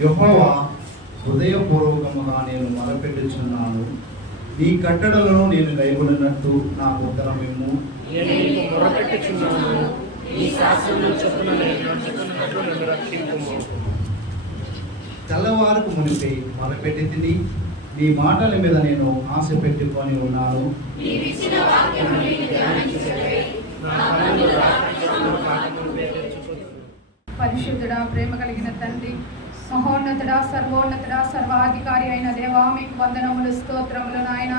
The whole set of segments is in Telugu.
యెహోవా, హృదయపూర్వకముగా నేను మొరపెట్టుచున్నాను. నీ కట్టడలను నేను గైకొనినట్టు నాకు ఉత్తరం ఇమ్ము. తెల్లవారుకు మునిపే మొరపెట్టితిని, నీ మాటల మీద నేను ఆశ పెట్టుకొని ఉన్నాను. పరిశుద్ధుడా, ప్రేమ కలిగిన తండ్రి, మహోన్నతుడా, సర్వోన్నతుడా, సర్వాధికారి అయిన దేవా, మీకు వందనములు, స్తోత్రములు నాయన.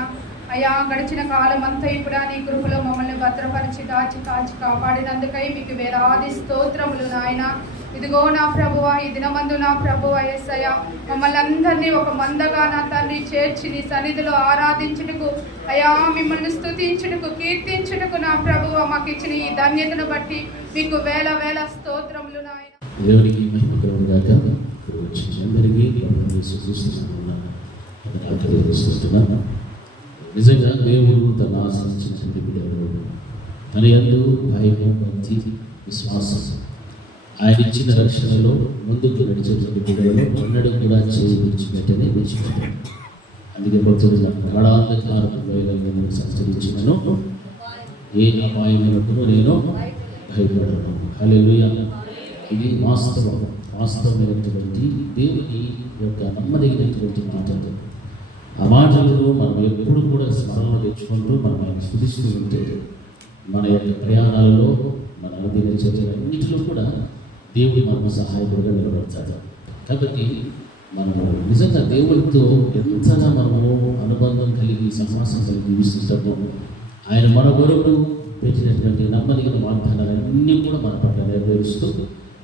అయ్యా, గడిచిన కాలం అంతా ఇప్పుడు నీ కృపలో మమ్మల్ని భద్రపరిచి కాచి కాపాడినందుకై మీకు వేలాది స్తోత్రములు నాయన. ఇదిగో నా ప్రభువ, ఈ దినమందు నా ప్రభువ యేసయ్య, మమ్మల్ని అందరినీ ఒక మందగా నా తండ్రి చేర్చి నీ సన్నిధిలో ఆరాధించుటకు, అయ్యా మిమ్మల్ని స్తుతించుటకు, కీర్తించుటకు నా ప్రభువ మాకు ఇచ్చిన ఈ ధన్యతను బట్టి మీకు వేల వేల స్తోత్రములు నాయన. దేవునికి మహిమ కలుగుగాక. అందరికీ నిజంగా దేవుడు తన ఆశించినటువంటి బిడ్డలు తన యందు భయము, భక్తి, విశ్వాసం, ఆయన ఇచ్చిన రక్షణలో ముందుకు నడిచేటువంటి బిడ్డలు అన్నడు కూడా చేయి విడిచిపెట్టనే విడిచిపెట్టాడు. అందుకే భక్తుడు కళాంధకారంలో సంచరించినను ఏ అపాయములకు నేను భయపడను. హల్లెలూయా. ఇది వాస్తవమైనటువంటి దేవుని యొక్క నమ్మదగినటువంటి మాటలు. ఆ మాటలను మనం ఎప్పుడు కూడా స్మరణలో తెచ్చుకుంటూ మనం ఆయన స్తుతిస్తూ ఉంటే మన యొక్క ప్రయాణాలలో, మన అనుదిన చర్యలన్నింటిలో కూడా దేవుడు మనకు సహాయకుడిగా నిలబడతాడు. కాబట్టి మనము నిజంగా దేవుడితో ఎంతగా మనము అనుబంధం కలిగి, సహవాసం కలిగి జీవిస్తుంటామో ఆయన మన వరకు పెట్టినటువంటి నమ్మదగిన వాగ్దానాలన్నీ కూడా మన పట్ల నెరవేరుస్తూ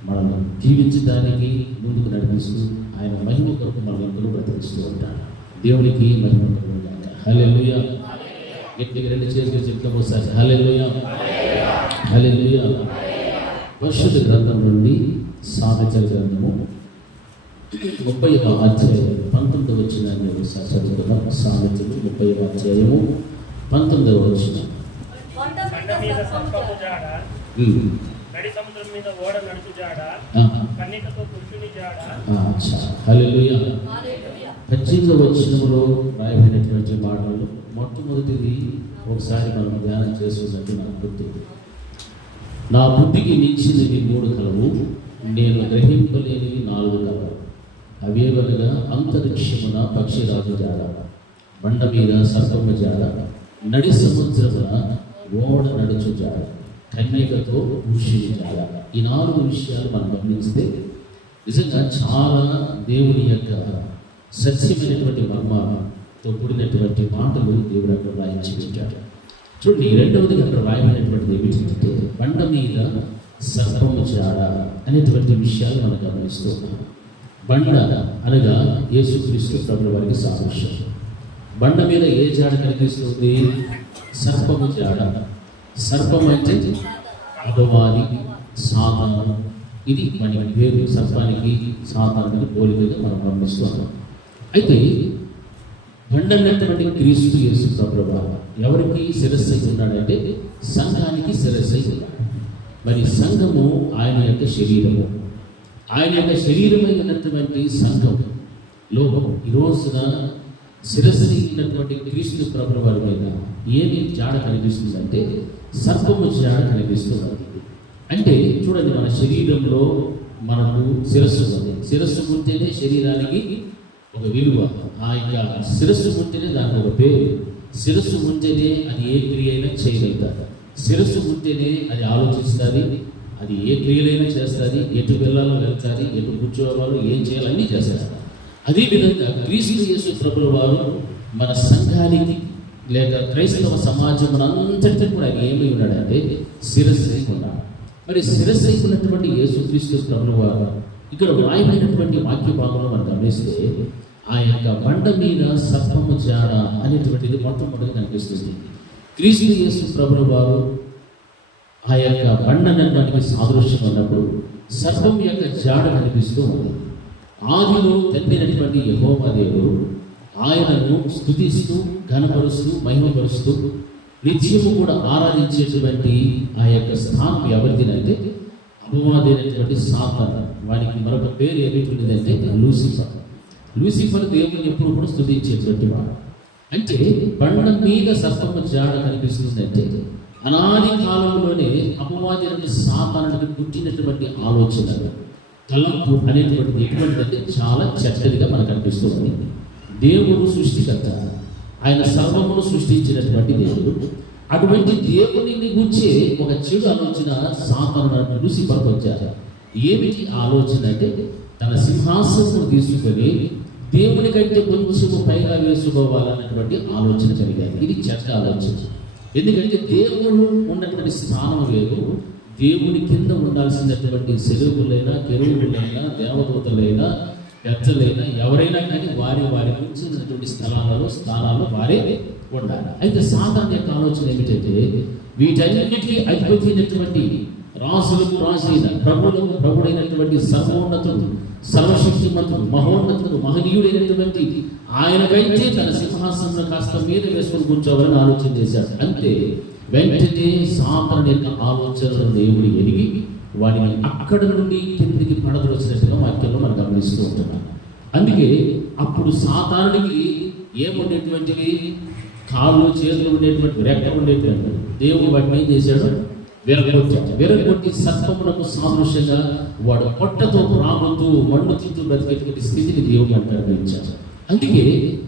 మనల్ని జీవించడానికి ముందుకు నడిపిస్తూ ఆయన మహిమ కొరకు మనల్ని బ్రతికిస్తూ ఉంటాడు. దేవునికి మహిమ కలుగుగాక. హల్లెలూయా. గట్టిగా రెండు చేతులు చెప్తాము ఒకసారి. హల్లెలూయా, హల్లెలూయా. పరిశుద్ధ గ్రంథం నుండి సామెతల గ్రంథము 30వ అధ్యాయం 19వ వచనాన్ని ఒకసారి చదువుతున్నాం. సామెతలు 30వ అధ్యాయము 19వ వచనం. హల్లెలూయా. 18వ వచనంలో రాయబడినటువంటి మాటలు మొట్టమొదటిది ఒకసారి మనం ధ్యానం చేసుకున్నట్టు నాకు గుర్తుంది. నా బుద్ధికి మించినవి 3 కలవు, నేను గ్రహింపలేనివి 4 కలవు. అవేవనగా అంతరిక్షమున పక్షిరాజు జాడ, బండ మీద సర్పము జాడ, నడి సముద్రమున ఓడ నడుచు జాడ, కన్యకతో పురుషుని జాడ. ఈ 4 విషయాలు మనం గమనిస్తే నిజంగా చాలా దేవుని యొక్క సత్యమైనటువంటి మర్మతో కూడినటువంటి మాటలు దేవుడు అక్కడ రాయించి పెట్టాడు. చూడండి, రెండవది అక్కడ రాయబడినటువంటిది ఏమిటంటే బండ మీద సర్పము జాడ అనేటువంటి విషయాలు మనం గమనిస్తూ ఉన్నాం. బండ అనగా యేసుక్రీస్తు ప్రభువు వారికి సాదృశ్యం. బండ మీద ఏ జాడ కనిపిస్తుంది? సర్పము జాడ. సర్పం అంటే అపవాది, సాతాను. ఇది మనకి పేరు. సర్పానికి సాతానికి పోలికగా మనం గమనిస్తున్నాం. అయితే బండన్నటువంటి క్రీస్తు యేసు ప్రభువు ఎవరికి శిరస్సై ఉన్నాడంటే సంఘానికి శిరస్సై ఉన్నాడు. మరి సంఘము ఆయన యొక్క శరీరము. ఆయన యొక్క శరీరమైనటువంటి సంఘంలో ఈ రోజున శిరస్సు ఉన్నటువంటి క్రీస్తు ప్రభువు వారి మీద ఏమి జాడ కనిపిస్తుందంటే సర్పము జాడ కనిపిస్తున్నది. అంటే చూడండి, మన శరీరంలో మనకు శిరస్సు ఉంది. శిరస్సు ఉంటేనే శరీరానికి ఒక విలువ. ఆ యొక్క శిరస్సు ఉంటేనే దానికి ఒక పేరు. శిరస్సు ఉంటేనే అది ఏ క్రియ అయినా చేయగలుగుతారు. శిరస్సు ఉంటేనే అది ఆలోచిస్తుంది, అది ఏ క్రియలైనా చేస్తుంది, ఎటు వెళ్ళాలో వెళ్తుంది, ఎటు కూర్చోవాలో ఏం చేయాలన్నీ చేస్తారు. అదేవిధంగా క్రీస్తు యేసు ప్రభువు వారు మన సంఘానికి లేక క్రైస్తవ సమాజం అంతటితో కూడా ఏమై ఉన్నాడంటే శిరస్సై ఉన్నాడు. మరి శిరస్సై ఉన్నటువంటి యేసుక్రీస్తు ప్రభువు వారు ఇక్కడ రాయబడినటువంటి వాక్య భాగంలో మనం గమనిస్తే ఆ యొక్క బండ మీద సర్పము జాడ అనేటువంటిది మొట్టమొదటి కనిపిస్తుంది. క్రీస్తు యేసు ప్రభువు వారు ఆ యొక్క బండ అన్నటువంటి సాదృశ్యం ఉన్నప్పుడు సర్పం యొక్క జాడ కనిపిస్తూ ఉంది. ఆదిలో తండ్రినటువంటి యెహోవా దేవుడు ఆయనను స్తుతిస్తూ, ఘనపరుస్తూ, మహిమపరుస్తూ నిత్యము కూడా ఆరాధించేటువంటి ఆ యొక్క స్థానం ఎవరిదినంటే అపవాది అయినటువంటి సాతాను, వానికి మరొక పేరు ఏమిటిందంటే లూసిఫర్. లూసిఫర్ దేవుని ఎప్పుడు కూడా స్తుతించేటువంటి వాడు. అంటే బండ మీద సర్పము జాడ కనిపిస్తుందంటే అనాది కాలంలోనే అపవాది అనే సాతానుడికి పుట్టినటువంటి ఆలోచన, తలంపు అనేటువంటిది ఎటువంటిదంటే చాలా చెడ్డదిగా మనకు అనిపిస్తుంది. దేవుడు సృష్టికర్త, ఆయన సర్వమును సృష్టించినటువంటి దేవుడు. అటువంటి దేవుని గురించే ఒక చెడు ఆలోచన సాతాను లూసిఫర్కి వచ్చారు. ఏమిటి ఆలోచన అంటే తన సింహాసనం తీసుకొని దేవుని కంటే కొంచెం పైగా వేసుకోవాలన్నటువంటి ఆలోచన కలిగాయి. ఇది చెడ్డ ఆలోచన. ఎందుకంటే దేవుడు ఉన్నటువంటి స్థానం వేరు, దేవుని కింద ఉండాల్సినటువంటి సెలవులైనా కెరూబులైనా దేవదూతలైనా పెద్దలైనా ఎవరైనా కానీ వారి కూర్చున్నటువంటి స్థానాల్లో వారే ఉండాలి. అయితే సాతాను యొక్క ఆలోచన ఏమిటంటే వీటన్నిటికీ అధిపతి అయినటువంటి రాసులకు రాజైన ప్రభువులకు ప్రభుడైనటువంటి సర్వోన్నతుడు, సర్వశక్తిమంతుడు, మహోన్నతుడు, మహనీయుడైనటువంటి ఆయనకైతే తన సింహాసనం కాస్త మీద వేసుకొని కూర్చోవాలని ఆలోచన చేశాడు. అంతే వెంటనే సాతాను యొక్క ఆలోచనలను దేవుడు ఎరిగి వాడిని అక్కడ నుండి కిందికి పడదొచ్చినట్టుగా వాక్యంలో మనం గమనిస్తూ ఉంటున్నాం. అందుకే అప్పుడు సాతానుడికి ఏముండేటువంటివి, కాళ్ళు చేతులు ఉండేటువంటి, రెక్క ఉండేటువంటి, దేవుడు వాటిని ఏం చేశాడు, విరగొట్టి సర్పములకు సాదృశ్యంగా వాడు పొట్టతో రాముతూ మన్ను తింటూ బ్రతికేటువంటి స్థితిని దేవుడు మనకు అనుగ్రహించాడు. అందుకే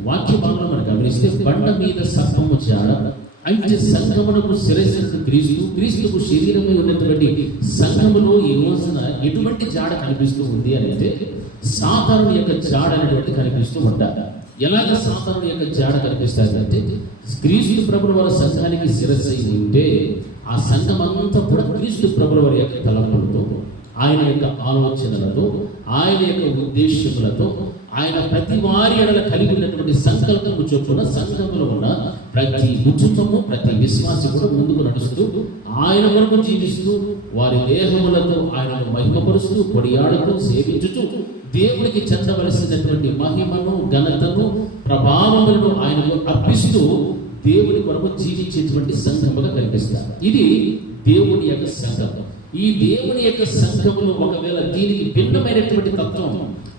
వాక్య భాగంలో మనం గమనిస్తే బండ మీద సర్పము జాడ అంటే సంఘమునకు శిరస్సుకు క్రీస్తుకు శరీరమై ఉన్నటువంటి సంఘములో ఈ రోజున ఎటువంటి జాడ కనిపిస్తూ ఉంది అని అంటే సాతాను యొక్క జాడ అనేటువంటి కనిపిస్తూ ఉంటారు. ఎలాగ సాతాను యొక్క జాడ కనిపిస్తారంటే క్రీస్తు ప్రభుల వారి సంఘానికి శిరస్సు అయి ఉంటే ఆ సంఘం అంతా కూడా క్రీస్తు ప్రభుల వారి యొక్క తలంపులతో, ఆయన యొక్క ఆలోచనలతో, ఆయన యొక్క ఉద్దేశములతో, ఆయన ప్రతి వారి ఎడల కలిగి ఉన్నటువంటి సంకల్పము చొప్పున సంఘంలో ఉన్న ప్రతి కుటుంబము, ప్రతి విశ్వాసి కూడా ముందుకు నడుస్తూ ఆయన వరకు జీవిస్తూ వారి దేహములతో ఆయనను మహిమపరుస్తూ కొడియాడుతూ సేవించుతూ దేవునికి చెందవలసినటువంటి మహిమను, ఘనతను, ప్రభావములను ఆయనకు అర్పిస్తూ దేవుని కొరకు జీవించేటువంటి సంఘముగా కనిపిస్తారు. ఇది దేవుని యొక్క సంఘం. ఈ దేవుని యొక్క సంఘములో ఒకవేళ దీనికి భిన్నమైనటువంటి తత్వం,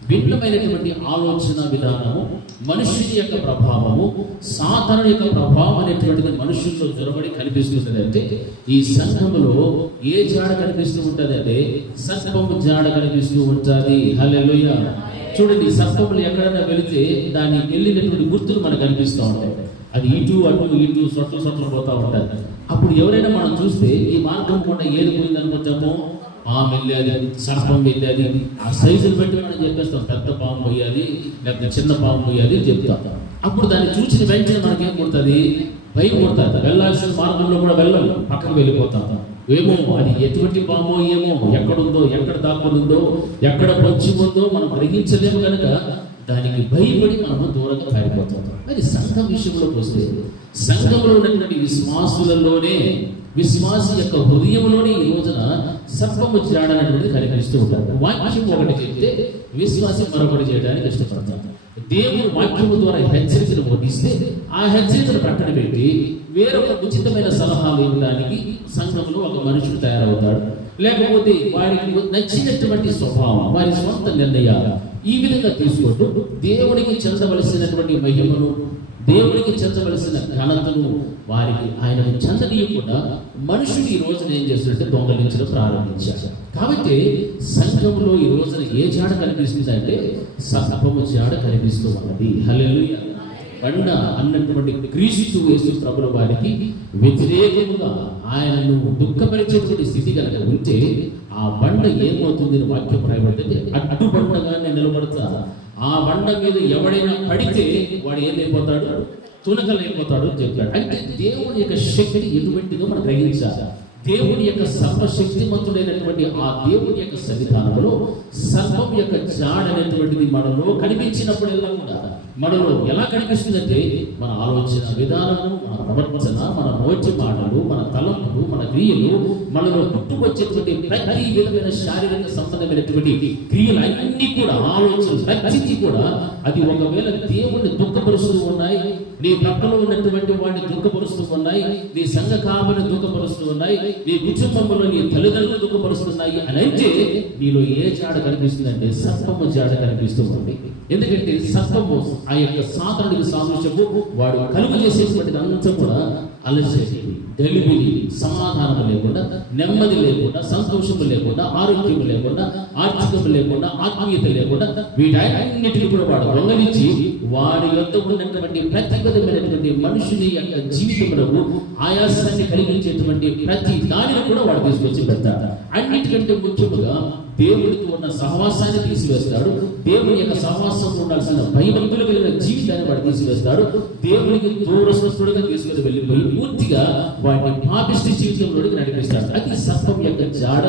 భిన్నమైనటువంటి ఆలోచన విధానము, మనుషుని యొక్క ప్రభావము, సాతాను యొక్క ప్రభావం అనేటువంటిది మనుషుల్లో జొరబడి కనిపిస్తుంది. అంటే ఈ సంఘములో ఏ జాడ కనిపిస్తూ ఉంటుంది అంటే సర్పము జాడ కనిపిస్తూ ఉంటుంది. హల్లెలూయా. చూడండి, సర్పములు ఎక్కడైనా వెళితే దాన్ని వెళ్ళినటువంటి గుర్తులు మనకు కనిపిస్తూ ఉంటాయి. అది ఇటు సొట్లు పోతూ ఉంటారు. అప్పుడు ఎవరైనా మనం చూస్తే ఈ మార్గం కూడా ఏది పోయింది అనుకుంటామో, పాము వెళ్ళేది, సర్పం వెళ్ళేది, ఆ సైజులు బట్టి మనం చెప్పేస్తాం, పెద్ద పాము పోయాలి లేకపోతే చిన్న పాము పోయాలి చెప్తాం. అప్పుడు దాన్ని చూసిన వెంటనే మనకేం పుడుతుంది, భయం పుడుతుంది. వెళ్ళాల్సిన మార్గంలో కూడా వెళ్ళము, పక్కకు వెళ్ళిపోతాం. ఏమో అది ఎటువంటి పామో, ఏమో ఎక్కడుందో, ఎక్కడ దాక్కునుందో, ఎక్కడ పొంచి ఉందో మనం గ్రహించలేము కనుక దానికి భయపడి మనము దూరంగా పారిపోతాం. మరి సంఘం విషయంలోకి వస్తే సంఘంలో ఉన్నటువంటి విశ్వాసులలోనే, విశ్వాసి యొక్క హృదయంలోనే ఈ రోజున సర్పము జాడ అనేటువంటిది కనిపిస్తూ ఉంటారు. వాక్యం ఒకటి చెప్తే విశ్వాసి మరొకటి చేయడానికి ఇష్టపడతారు. దేవుడు వాక్యము ద్వారా హెచ్చరికలు బోధిస్తే ఆ హెచ్చరికలు పక్కన పెట్టి వేరొక ఉచితమైన సలహాలు ఇవ్వడానికి సంఘంలో ఒక మనుషుడు తయారవుతాడు. లేకపోతే వారికి నచ్చినటువంటి స్వభావం, వారి స్వంత నిర్ణయాలు ఈ విధంగా తీసుకుంటూ దేవునికి చెందవలసినటువంటి మహిమను, దేవునికి చెందవలసిన ఘనతను వారికి ఆయనను చెందనీయకుండా మనుషులు ఈ రోజున ఏం చేస్తుంటే దొంగలించడం ప్రారంభించారు. కాబట్టి సంఘంలో ఈ రోజున ఏ జాడ కనిపిస్తుంది అంటే సర్పము జాడ కనిపిస్తూ ఉన్నది. హల్లెలూయా. బండ అన్నటువంటి క్రీస్తు యేసు ప్రభుల వారికి వ్యతిరేకముగా ఆయనను దుఃఖపరిచేటువంటి స్థితి కనుక ఉంటే ఆ బండ ఏమవుతుంది వాక్యం రాయబడింది, అడ్డుబండగానే నిలబడతా. ఆ బండ మీద ఎవడైనా పడితే వాడు ఏమైపోతాడు, తునకలైపోతాడు అని చెప్పాడు. అంటే దేవుని యొక్క శక్తి ఎటువంటిదో మనం గ్రహించాలి. దేవుని యొక్క సర్వశక్తిమంతుడైనటువంటి ఆ దేవుని యొక్క సన్నిధానంలో సర్వం యొక్క జాడ అనేటువంటిది మనలో కనిపించినప్పుడల్లా కూడా మనలో ఎలా కనిపిస్తుందంటే మన ఆలోచన విధానము, మన ప్రవర్తన, మన నోటి మాటలు, మన తలంపులు, మన క్రియలు, మనలో పుట్టుకొచ్చేటువంటి ప్రతి విధమైన శారీరక సంబంధమైనటువంటి క్రియలు అన్నీ కూడా, ఆలోచనలు ప్రతిదీ కూడా అది ఒకవేళ దేవుణ్ణి దుఃఖపరుస్తూ ఉన్నాయి, నీ పక్కలో ఉన్నటువంటి వాడిని దుఃఖపరుస్తూ ఉన్నాయి, నీ సంఘ కామని దుఃఖపరుస్తూ ఉన్నాయి, నీ కుటుంబంలో నీ తల్లిదండ్రులు దుఃఖపరుస్తున్నాయి అని అంటే నీలో ఏ జాడ కనిపిస్తుందంటే సర్పము జాడ కనిపిస్తుంది. ఎందుకంటే సర్పము ఆ యొక్క సాతానుడికి సాదృశ్యము. వాడు కలుగు చేసేటువంటిది అంతా కూడా అలసటి, గలిబిలి, సమాధానం లేకుండా, నెమ్మది లేకుండా, సంతోషము లేకుండా, ఆరోగ్యం లేకుండా, ఆర్థికము లేకుండా, ఆత్మీయత లేకుండా, వీటన్నిటిని కూడా వాడు దొంగలించి వాడి యొద్ద ఉన్నటువంటి ప్రతి విధమైనటువంటి మనుషుని యొక్క జీవితంలో ఆయాసాన్ని కలిగించేటువంటి ప్రతి దానిని కూడా వాడు తీసుకొచ్చి పెడతాడు. అన్నిటికంటే ముఖ్యముగా దేవుడికి ఉన్న సహవాసాన్ని తీసివేస్తాడు. దేవుని యొక్క సహవాసంలో ఉండాల్సిన భయభక్తులు కలిగిన జీవితాన్ని వాడు తీసివేస్తాడు. దేవునికి దూరస్తుడుగా తీసుకుని వెళ్ళిపోయి పూర్తిగా వాటిని పాపిష్టి జీవితంలోకి నడిపిస్తాడు. అది సర్పం యొక్క జాడ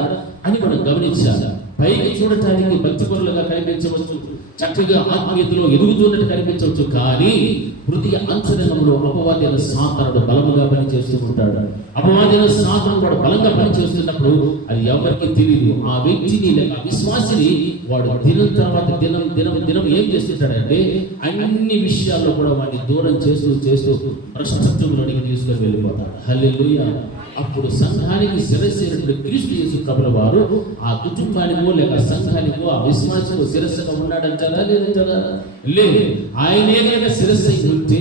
అని మనం గమనించాలి. పైకి చూడటానికి భక్తిపరులుగా కనిపించవచ్చు, చక్కగా ఆత్మీయతలో ఎదుగుతున్నట్టు కనిపించవచ్చు, కానీ హృదయ అంతరంగంలో అపవాదైన సాతానుడు బలముగా పనిచేస్తూ ఉంటాడు. అపవాదైన సాతానుడు వాడు బలంగా పనిచేస్తున్నప్పుడు అది ఎవరికి తెలియదు. ఆ వ్యక్తిని లేక విశ్వాసిని వాడు దినం తర్వాత దినం ఏం చేస్తుంటాడంటే అన్ని విషయాల్లో కూడా వాడిని దూరం చేస్తూ భ్రష్టత్వంలోనికి తీసుకొని వెళ్ళిపోతాడు. హల్లెలూయా. అప్పుడు సంఘానికి శిరస్సు క్రీస్తు యేసు ప్రభుల వారు ఆ కుటుంబానికో లేక సంఘానికో ఆ విశ్వాసము శిరస్సుగా ఉన్నాడంటారా లేదంటారా? లేదు. ఆయన ఏదైనా శిరస్సు ఉంటే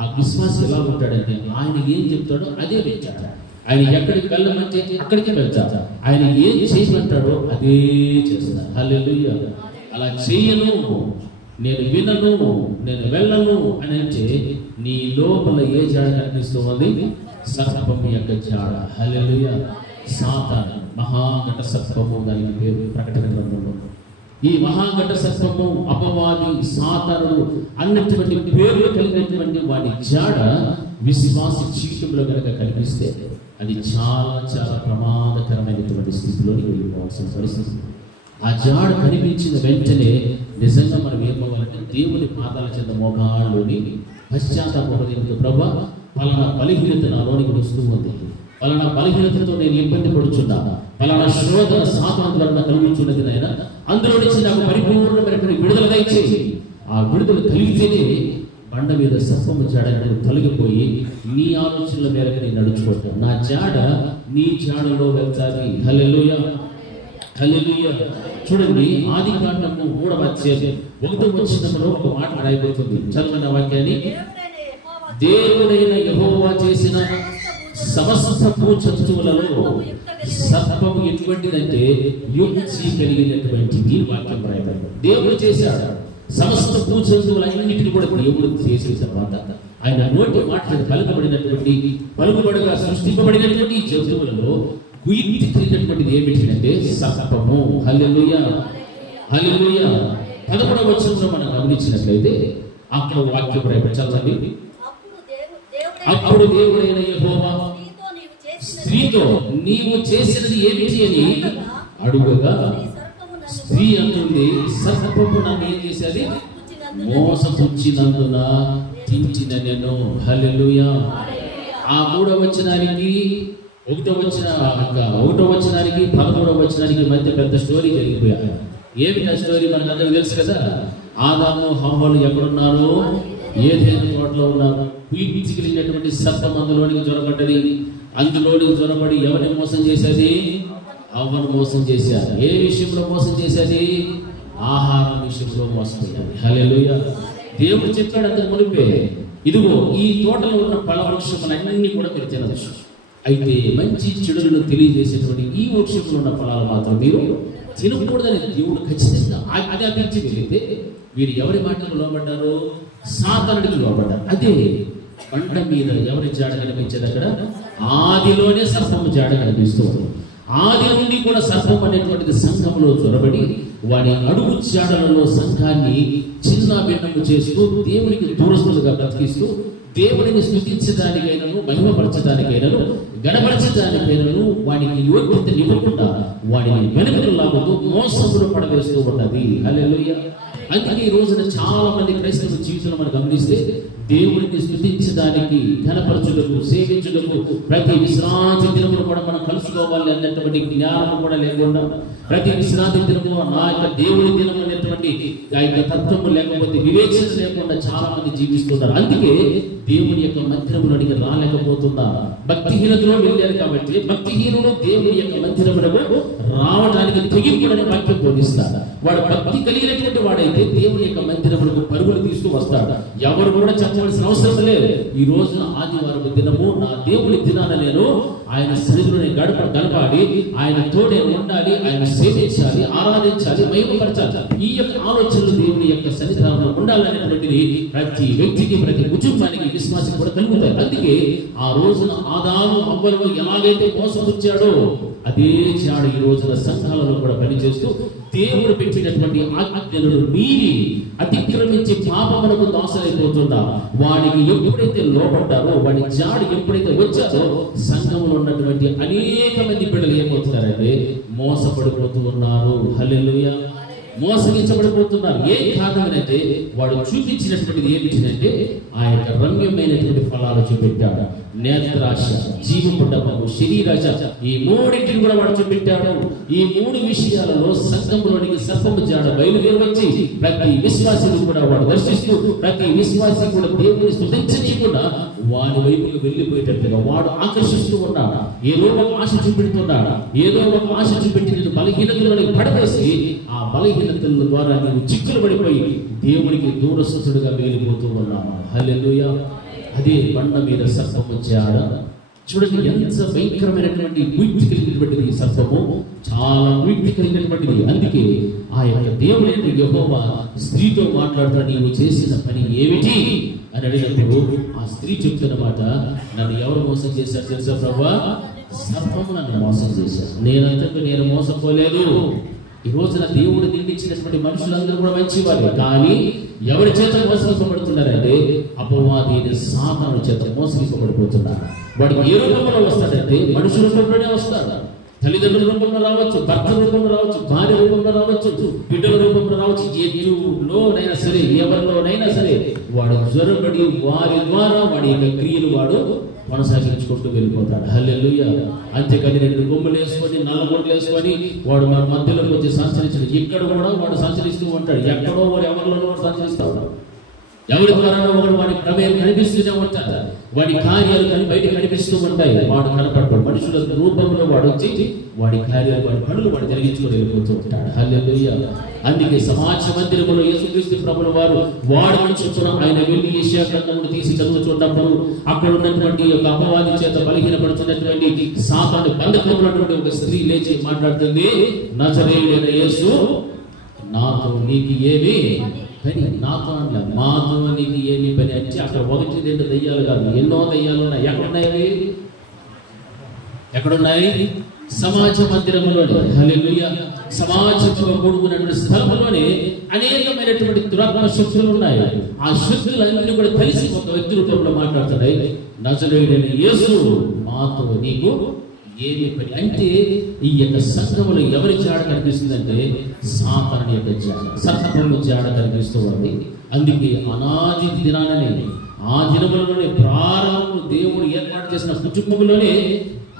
ఆ విశ్వాసం ఎలా ఉంటాడంటే ఆయన ఏం చెప్తాడో అదే వింటాడు. ఆయన ఎక్కడికి వెళ్ళమంటే అక్కడికి వెళ్తాడు. ఆయన ఏం చేయమంటాడో అదే చేస్తాడు. హల్లెలూయా. అలా చేయను, నేను వినను, నేను వెళ్ళను అని అంటే నీ లోపల ఏ జాడ కనిపిస్తూ ఉంది? సర్పము యొక్క జాడ. హల్లెలూయా. సాతాను మహాఘట సర్పము, దానికి పేరు ప్రకటన గ్రంథంలో. ఈ మహాఘట సర్పము, అపవాది, సాతాను అన్నటువంటి పేర్లు కలిగినటువంటి వాడి జాడ విశ్వాస జీవితంలో కనుక కనిపిస్తే అది చాలా చాలా ప్రమాదకరమైనటువంటి స్థితిలోకి వెళ్ళిపోవాల్సిన పరిస్థితి. ఆ జాడ కనిపించిన వెంటనే నిజంగా మనం ఏమవ్వాలంటే దేవుని పాదాల చెంత మోకాళ్ళలోని పశ్చాత్తాపడేందుకు ప్రభా పలానా బలహీనత నాలోనికి వస్తూ ఉంది, పలానా బలహీనతతో నేను ఇబ్బంది పడుచున్నా, పలానా శోధన సాతాను ద్వారా కలుగుతున్నది నాయన, అందులో నుంచి నాకు పరిపూర్ణమైనటువంటి విడుదల దయచేయి. ఆ విడుదల కలిగితేనే బండ మీద సర్పము జాడ తొలగిపోయి నీ ఆలోచనల మేరకు నేను నడుచుకుంటాను. నా జాడ నీ జాడలో వెళ్తాది. హల్లెలూయా. హల్లెలూయా. చూడండి, ఆదికాండము 3వ అధ్యాయం 1వ వచనంలో ఒక మాట రాయబడుతుంది. చదవన వాక్యాన్ని. దేవుడైన యెహోవా చేసిన సమస్త భూజంతువులలో సర్పము ఎటువంటిదంటే యుక్తి కలిగినటువంటిది. వాక్యం రాయబడింది. దేవుడు చేశాడు సమస్త భూజంతువులన్నింటినీ కూడా దేవుడు చేసిన తర్వాత ఆయన నోటి మాటలు పలుకబడినటువంటి పలుకుబడిగా సృష్టింపబడినటువంటి జంతువులలో కుయుక్తి కలిగినటువంటిది ఏమిటంటే సర్పము. హల్లెలూయా. హల్లెలూయా. 11వ వచనంలో మనం గమనించినట్లయితే అక్కడ వాక్యం రాయబడింది. అప్పుడు దేవుడైన యెహోవా స్త్రీతో నీవు చేసినది ఏమిటి అని అడుగగా స్త్రీ అంటుంది, సర్పము నన్ను ఏం చేసేది? మోసపుచ్చినందున తించిన నేను. హల్లెలూయా. ఆ 3వ వచనానికి 1వ వచనానికి 13వ వచనానికి మధ్య పెద్ద స్టోరీ జరిగిపోయారు. ఏమిటి ఆ స్టోరీ మనకందరికీ తెలుసు కదా. ఆదాము హవ్వలు ఎక్కడున్నారు? ఏదైనా తోటలో ఉన్నారు. కుయుక్తి కలిగినటువంటి సర్పం అందులోనికి జొరబడ్డది. అందులోనికి జొరబడి ఎవరిని మోసం చేసేది? హవ్వను మోసం చేశారు. ఏ విషయంలో మోసం చేసేది? ఆహారం విషయంలో మోసపోయారు. హల్లెలూయా. దేవుడు చెప్పాడు అంతకు మునిపే, ఇదిగో ఈ తోటలో ఉన్న పళ్ళ వృక్షములన్నీ కూడా మీరు తినవచ్చు, అయితే మంచి చెడులను తెలియజేసేటువంటి ఈ వృక్షంలో ఉన్న ఫలాలు మాత్రం మీరు తినకూడదని దేవుడు ఖచ్చితంగా ఆజ్ఞాపించి వెళితే వీరు ఎవరి మాటలు లోబడ్డారు? సాతానుడికి లోబడ్డారు. అదే పంట మీద ఎవరి జాడ కనిపించేది? అక్కడ ఆదిలోనే సర్పము జాడ కనిపిస్తుంది. ఆది నుండి కూడా సర్పం అనేటువంటిది సంఘంలో చొరబడి వాడి అడుగు జాడలలో సంఘాన్ని చిన్న భిన్నము చేస్తూ దేవునికి దూరస్తులుగా బ్రతికిస్తూ దేవుడిని స్తుతించడానికైనను మహిమపరచడానికైనను గణపరచడానికైనను వాడికి యోగ్యత ఇవ్వకుండా వాడిని వెనుకలు లాగుతూ మోసములు పడవేస్తూ ఉన్నది. హల్లెలూయా. అందుకే ఈ రోజున చాలా మంది క్రైస్తవ జీవితంలో మనం గమనిస్తే దేవుడిని స్తుతించడానికి, ఘనపరచుటకు, సేవించుటకు ప్రతి విశ్రాంతి దినమును కూడా మనం కలుసుకోవాలి అన్నటువంటి జ్ఞానం కూడా లేకుండా ప్రతి విశ్రాంతి దినము నా యొక్క దేవుడి దినం అనేటువంటి విధమైనటువంటి ఆ యొక్క తత్వము లేకపోతే వివేచన లేకుండా చాలా మంది జీవిస్తున్నారు. అందుకే దేవుని యొక్క మందిరములోనికి రాలేకపోతున్నారు. భక్తిహీనతలో వెళ్ళారు కాబట్టి భక్తిహీనుడు దేవుని యొక్క మందిరములకు రావడానికి తెగింపుడని వాక్యం బోధిస్తాడు. వాడు భక్తి కలిగినటువంటి వాడైతే దేవుని యొక్క మందిరములకు పరుగులు తీసుకు వస్తాడు. ఎవరు కూడా చెప్పవలసిన అవసరం లేదు. ఈ రోజున ఆదివారం దినము నా దేవుని దినాన నేను ఆయన సన్నిధిలోనే గడపాలి, ఆయన తోడే ఉండాలి, ఆయన సేవించాలి, ఆరాధించాలి, మహిమపరచాలి. ఈ యొక్క ఆలోచనలు దేవుని యొక్క సన్నిధానంలో ఉండాలనేటువంటిది ప్రతి వ్యక్తికి, ప్రతి కుటుంబానికి, విశ్వాసం కూడా కలుగుతాయి. అందుకే ఆ రోజున ఆదాము అవ్వలను ఎలాగైతే మోసపుచ్చాడో అదే చాడు ఈ రోజున సంఘాలలో కూడా పనిచేస్తూ దేవుడు పెట్టినటువంటి ఆజ్ఞలను మీరి అతిక్రమించి పాపమునకు దాసులైపోతున్నా వాడికి ఎప్పుడైతే లోపడ్డారో, వాడి జాడు ఎప్పుడైతే వచ్చారో సంఘంలో ఉన్నటువంటి అనేక మంది బిడ్డలు ఏమవుతున్నారంటే మోసపడిపోతూ ఉన్నారు. హల్లెలూయా. మోసగించబడిపోతున్నారు. ఏ కారణమనంటే వాడు చూపించినటువంటిది ఏమిటంటే ఆ యొక్క రమ్యమైనటువంటి ఫలాలు చూపెట్టాడు. నేత్రాశ, జీవపుటము, శరీరాశ, ఈ మూడింటిని కూడా వాడు చూపెట్టాడు. ఈ మూడు విషయాలలో సంఘంలోనికి సర్పము జాడ బయలుదేరి వచ్చి ప్రతి విశ్వాసిని కూడా వాడు దర్శిస్తూ ప్రతి విశ్వాసి కూడా దేవుని స్తుతించకుండా వాడి వైపుకు వెళ్ళిపోయేటట్టుగా వాడు ఆకర్షిస్తూ ఉన్నాడు. ఏదో ఒక ఆశ చూపెడుతున్నాడు. ఏదో ఒక ఆశ చూపెట్టి నేను బలహీనతలోనికి పడవేసి ఆ బలహీనతల ద్వారా నేను చిక్కులు పడిపోయి దేవునికి దూరస్తుడుగా వెళ్ళిపోతూ ఉన్నాను. హల్లెలూయా. అదే బండ మీద సర్పము జాడ. చూడండి ఎంత భయంకరమైనటువంటి వీక్తి కలిగినటువంటిది ఈ సర్పము, చాలా వీక్తి కలిగినటువంటిది. అందుకే ఆ యొక్క దేవుడైన యెహోవా స్త్రీతో మాట్లాడుతూ నీవు చేసిన పని ఏమిటి అని అడిగినప్పుడు ఆ స్త్రీ చెప్తున్నమాట, నన్ను ఎవరు మోసం చేశారు తెలుసా ప్రభువా? సర్పము నన్ను మోసం చేశారు. నేను మోసపోలేదు. ఈ రోజున దేవుడు నిండించినటువంటి మనుషులందరూ కూడా మంచివారే, కానీ ఎవరి చేత మోసగింపబడుతున్నారంటే అపవాది సాతాను చేత మోసగింపబడిపోతున్నారు. వాడికి ఏ రూపంలో వస్తాడంటే మనుషుల రూపంలోనే వస్తాడు. తల్లిదండ్రుల రూపంలో రావచ్చు, భర్త రూపంలో రావచ్చు, భార్య రూపంలో రావచ్చు, బిడ్డల రూపంలో రావచ్చు. ఎదురులోనైనా సరే, ఎవరిలోనైనా సరే వాడు జ్వరపడి వారి ద్వారా వాడి యొక్క క్రియలు వాడు కొనసాగించుకుంటూ వెళ్ళిపోతాడు. హల్లెలూయా. అంతేకాని 2 కొమ్ములు వేసుకొని 4 గుంటలు వేసుకొని వాడు మన మధ్యలోకి వచ్చి సంచరించడు. ఇక్కడ కూడా వాడు సంచరిస్తూ ఉంటాడు. ఎక్కడో వాడు ఎవరిలోనో సంచరిస్తూ ఉంటాడు. ఎవరి ద్వారా ఒకడు వాడి ప్రమేయం కనిపిస్తూనే ఉంటాడు. వాడి కార్యాలు కానీ బయట కనిపిస్తూ ఉంటాయి. వాడు కనపడతాడు. మనుషుల రూపంలో వాడు వచ్చి వాడి కార్యాలు, వాడి పనులు వాడు జరిగించుకొని వెళ్ళిపోతూ ఉంటాడు. హల్లెలూయా. అందుకే సమాజ మందిరములో యేసుక్రీస్తు ప్రభుల వారు వాడమని చెప్పున ఆయన వెళ్ళి యెషయా గ్రంథమును తీసి చదువుతున్నప్పుడు అక్కడ ఉన్నటువంటి ఒక అపవాది చేత బలహీనపడుతున్నటువంటి సాతాను బంధకంలో ఉన్నటువంటి ఒక స్త్రీ లేచి మాట్లాడుతుంది, నజరేయుడైన యేసు నాతో నీకు ఏమి పని? నాతో అనలే, మాతో నీకు ఏమి పని అంటే అక్కడ 1, 2 దయ్యాలు కాదు, ఎన్నో దయ్యాలు ఉన్నాయి. ఎక్కడున్నాయి? ఎక్కడున్నాయి? సమాజ మందిరంలోనే. హల్లెలూయా. సమాజంలో కూడుకున్నటువంటి స్థలంలోనే అనేకమైనటువంటి దురాత్మ శక్తులు ఉన్నాయి. ఆ శక్తులన్నీ కూడా కలిసి ఒక వ్యక్తి రూపంలో మాట్లాడుతున్నాయి. నజరేయుడైన యేసు మాతో నీకు ఏమి పని అంటే ఈ యొక్క సంఘములో ఎవరి జాడ కనిపిస్తుందంటే సాతాను యొక్క జాడ, సర్పము జాడ కనిపిస్తూ ఉంది. అందుకే అనాది దినాలనే ఆ దినములలోనే ప్రారంభం దేవుడు ఏర్పాటు చేసిన కుటుంబంలోనే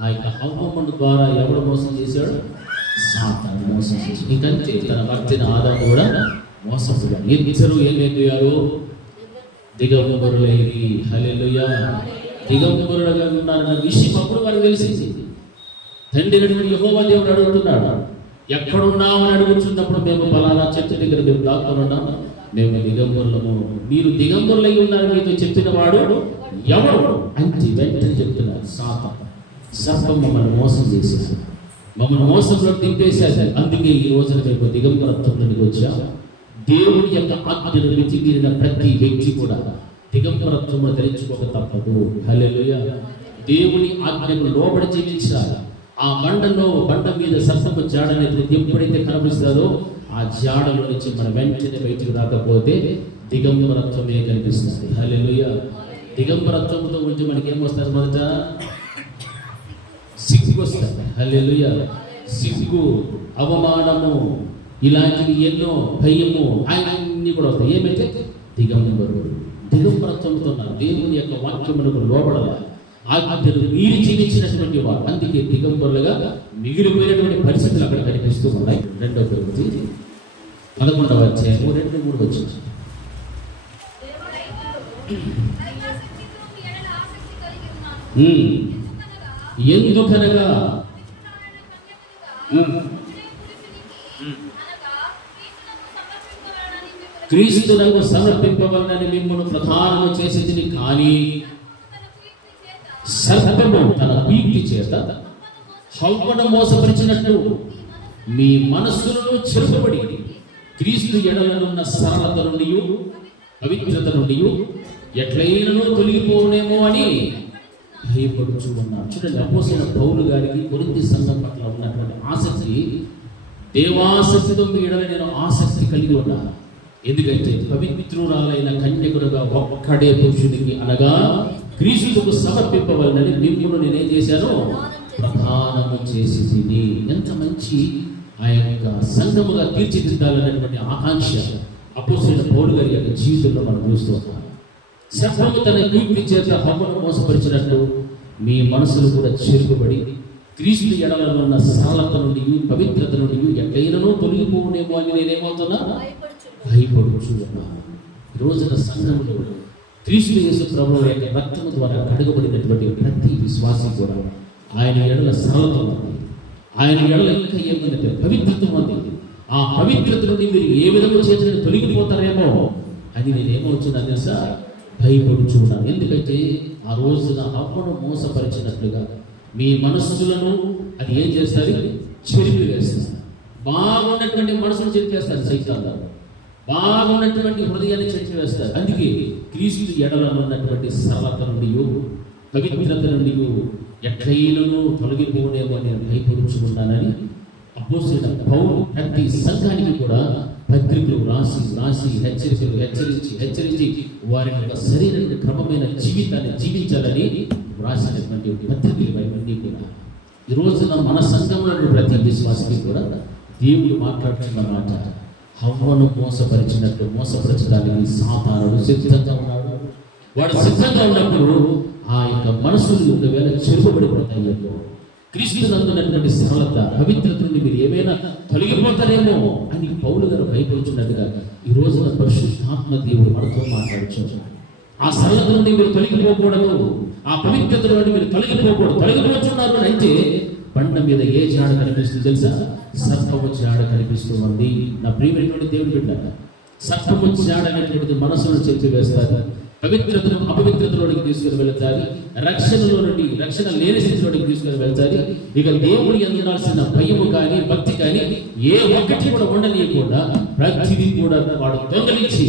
ఆ యొక్క హవ్వమ్మ ద్వారా ఎవడు మోసం చేశాడు? సాతాను మోసం చేశాడు. ఇంకంతే తన భక్తిని ఆదాము కూడా మోసపోయాడు. ఇద్దరు ఏమైపోయారు? దిగంబరులైరి. హల్లెలూయా. దిగంబరులుగా ఉన్నారన్న విషయం అప్పుడు వారికి తెలిసింది. తండ్రి యెహోవా దేవుడు అడుగుతున్నాడు, ఎక్కడున్నావు అని అడుగుతున్నప్పుడు మేము పలానా చెట్టు దగ్గర మేము దాక్కుని ఉన్నాము, మేము దిగంబరులము, మీరు దిగంబరులై ఉన్నారు మీతో చెప్పిన వాడు ఎవరు అంటే వెంటనే చెప్తున్నారు సాతాను. సర్పం మమ్మల్ని మోసం చేసేది, మమ్మల్ని మోసంలో దింపేసేది. అందుకే ఈ రోజున మేము దిగంబరత్వంలోకి వచ్చాం. దేవుని యొక్క ఆజ్ఞను మితిమీరిన ప్రతి వ్యక్తి కూడా దిగంబరత్వము ధరించుకోక తప్పదు. హల్లెలూయా. దేవుని ఆజ్ఞను లోబడి జీవించాలి. ఆ బండ మీద సర్పము జాడ అనేది ఎప్పుడైతే కనిపిస్తుందో ఆ జాడలో నుంచి మనం వెంటనే బయటకు రాకపోతే దిగంబరత్వమే కనిపిస్తుంది. హల్లెలూయా. దిగంబరత్వంతో ఉంటే మనకి ఏమొస్తారు? మొదట సిగ్గు వస్తుంది. హల్లెలూయా. సిగ్గు, అవమానము, ఇలాంటివి ఎన్నో, భయము, అన్నీ కూడా వస్తాయి. ఏమంటే దిగంబరత్వంతో దేవుని యొక్క వాక్యములకు లోబడాలి. ఆజ్ఞను మీరు జీవించినటువంటి వారు. అందుకే దిగంబరులుగా మిగిలిపోయినటువంటి పరిస్థితులు అక్కడ కనిపిస్తూ ఉన్నాయి. 2వ కొరింథీ 11వ అధ్యాయం 2-3 వచనం. ఎందుకనగా క్రీస్తునకు సమర్పింపవలనని మిమ్మును ప్రధానము చేసేది, కానీ సర్పము తన కీర్తి చేత హవ్వను మోసపరిచినట్టు మీ మనస్సులను చెరుపబడి క్రీస్తు ఎడలనున్న సరళత నుండి పవిత్రత నుండి ఎట్లయినను తొలగిపోనేమో అని భయపడుచు ఉన్నారు. చూడండి, అపోస్తలుడైన పౌలు గారికి కొరింథీ సంఘం పట్ల ఉన్నటువంటి ఆసక్తి, దేవాసక్తితో మీ ఎడల నేను ఆసక్తి కలిగి ఉన్నాను. ఎందుకంటే పవిత్రురాలైన కన్యకుడుగా ఒక్కడే పురుషునికి అనగా క్రీస్తుకు సమర్పింపవలనని మిమ్మును నేనేం చేశాను, ప్రధానము చేసి తిని. ఎంత మంచి ఆ యొక్క సంఘముగా తీర్చిదిద్దాలనేటువంటి ఆకాంక్ష అపోస్తలుడైన పౌలు గారి యొక్క జీవితంలో మనం చూస్తూ ఉన్నాం. సర్పము తన కీర్తి చేత హవ్వను మోసపరిచినట్టు మీ మనసులు కూడా చేరుకోబడి క్రీస్తు ఎడలనున్న సరళత నుండి పవిత్రత నుండి ఎట్లయినను తొలగిపోనేమో అని నేనేమవుతున్నా, భయపడుచు ఉన్నాను. ఈ రోజున సంఘంలో క్రీస్తు యేసు ప్రభువు యొక్క రక్తము ద్వారా కడగబడినటువంటి ప్రతి విశ్వాసం కూడా ఆయన ఎడల సరళత ఉంది, ఆయన ఎడల ఇంకా ఏమంటే పవిత్రత ఉంది. ఆ పవిత్రత నుండి మీరు ఏ విధంగా చేసిన తొలగిపోతారేమో అని నేనేమవుతున్నా తెలుసా, భయపడుచు ఉన్నాను. ఎందుకంటే ఆ రోజున హవ్వను మోసపరిచినట్లుగా మీ మనస్సులను అది ఏం చేస్తారు, చెరిపి వేస్తారు. బాగున్నటువంటి మనసును చెరిపేస్తారు సైతాను, బాగున్నటువంటి హృదయాన్ని చెరిపి వేస్తారు. అందుకే క్రీస్తు ఎడలను ఉన్నటువంటి సరళత నుండి పవిత్రత నుండి ఎట్లయినను తొలగిపోనేమో నేను భయపడుచు ఉన్నానని అపోస్తలుడైన పౌలు ప్రతి సంఘానికి కూడా పత్రికలు రాసి హెచ్చరించి వారి యొక్క సరైన క్రమమైన జీవితాన్ని జీవించాలని రాసినటువంటి పత్రికలు ఇవన్నీ కూడా ఈ రోజున మన సంఘంలో ప్రతి విశ్వాసకి కూడా దేవుడు మాట్లాడుతున్న మాట, హవ్వను మోసపరచడానికి సాతానుడు సిద్ధంగా ఉన్నాడు. వాడు సిద్ధంగా ఉన్నప్పుడు ఆ యొక్క మనసులు ఒకవేళ చెరుపబడిపోతాయి. క్రీస్తునందున్నటువంటి సరళత పవిత్రత నుండి మీరు ఏమైనా తొలగిపోతారేమో అని పౌలు గారు భయపడుతున్నట్టుగా ఈ రోజున పరిశుద్ధాత్మ దేవుడు మనతో మాట్లాడుచు. ఆ సరళత నుండి మీరు తొలగిపోకూడదు, ఆ పవిత్రత నుండి మీరు తొలగిపోతున్నారు అని అంటే బండ మీద ఏ జాడ కనిపిస్తుంది తెలుసా, సర్పము జాడ కనిపిస్తూ ఉంది. నా ప్రియమైనటువంటి దేవుడు బిడ్డ, సర్పము జాడ అనేటువంటిది మనసును చెరిపివేస్తారు, పవిత్రతను అపవిత్రతలోనికి తీసుకుని వెళ్తారు, రక్షణ లేని స్థితిలోనికి తీసుకుని వెళ్తారు. ఇక దేవుడు ఎందాల్సిన భయము కానీ భక్తి కానీ ఏ ఒక్కటి కూడా ఉండలేకుండా ప్రతిదీ కూడా వాడు దొంగలించి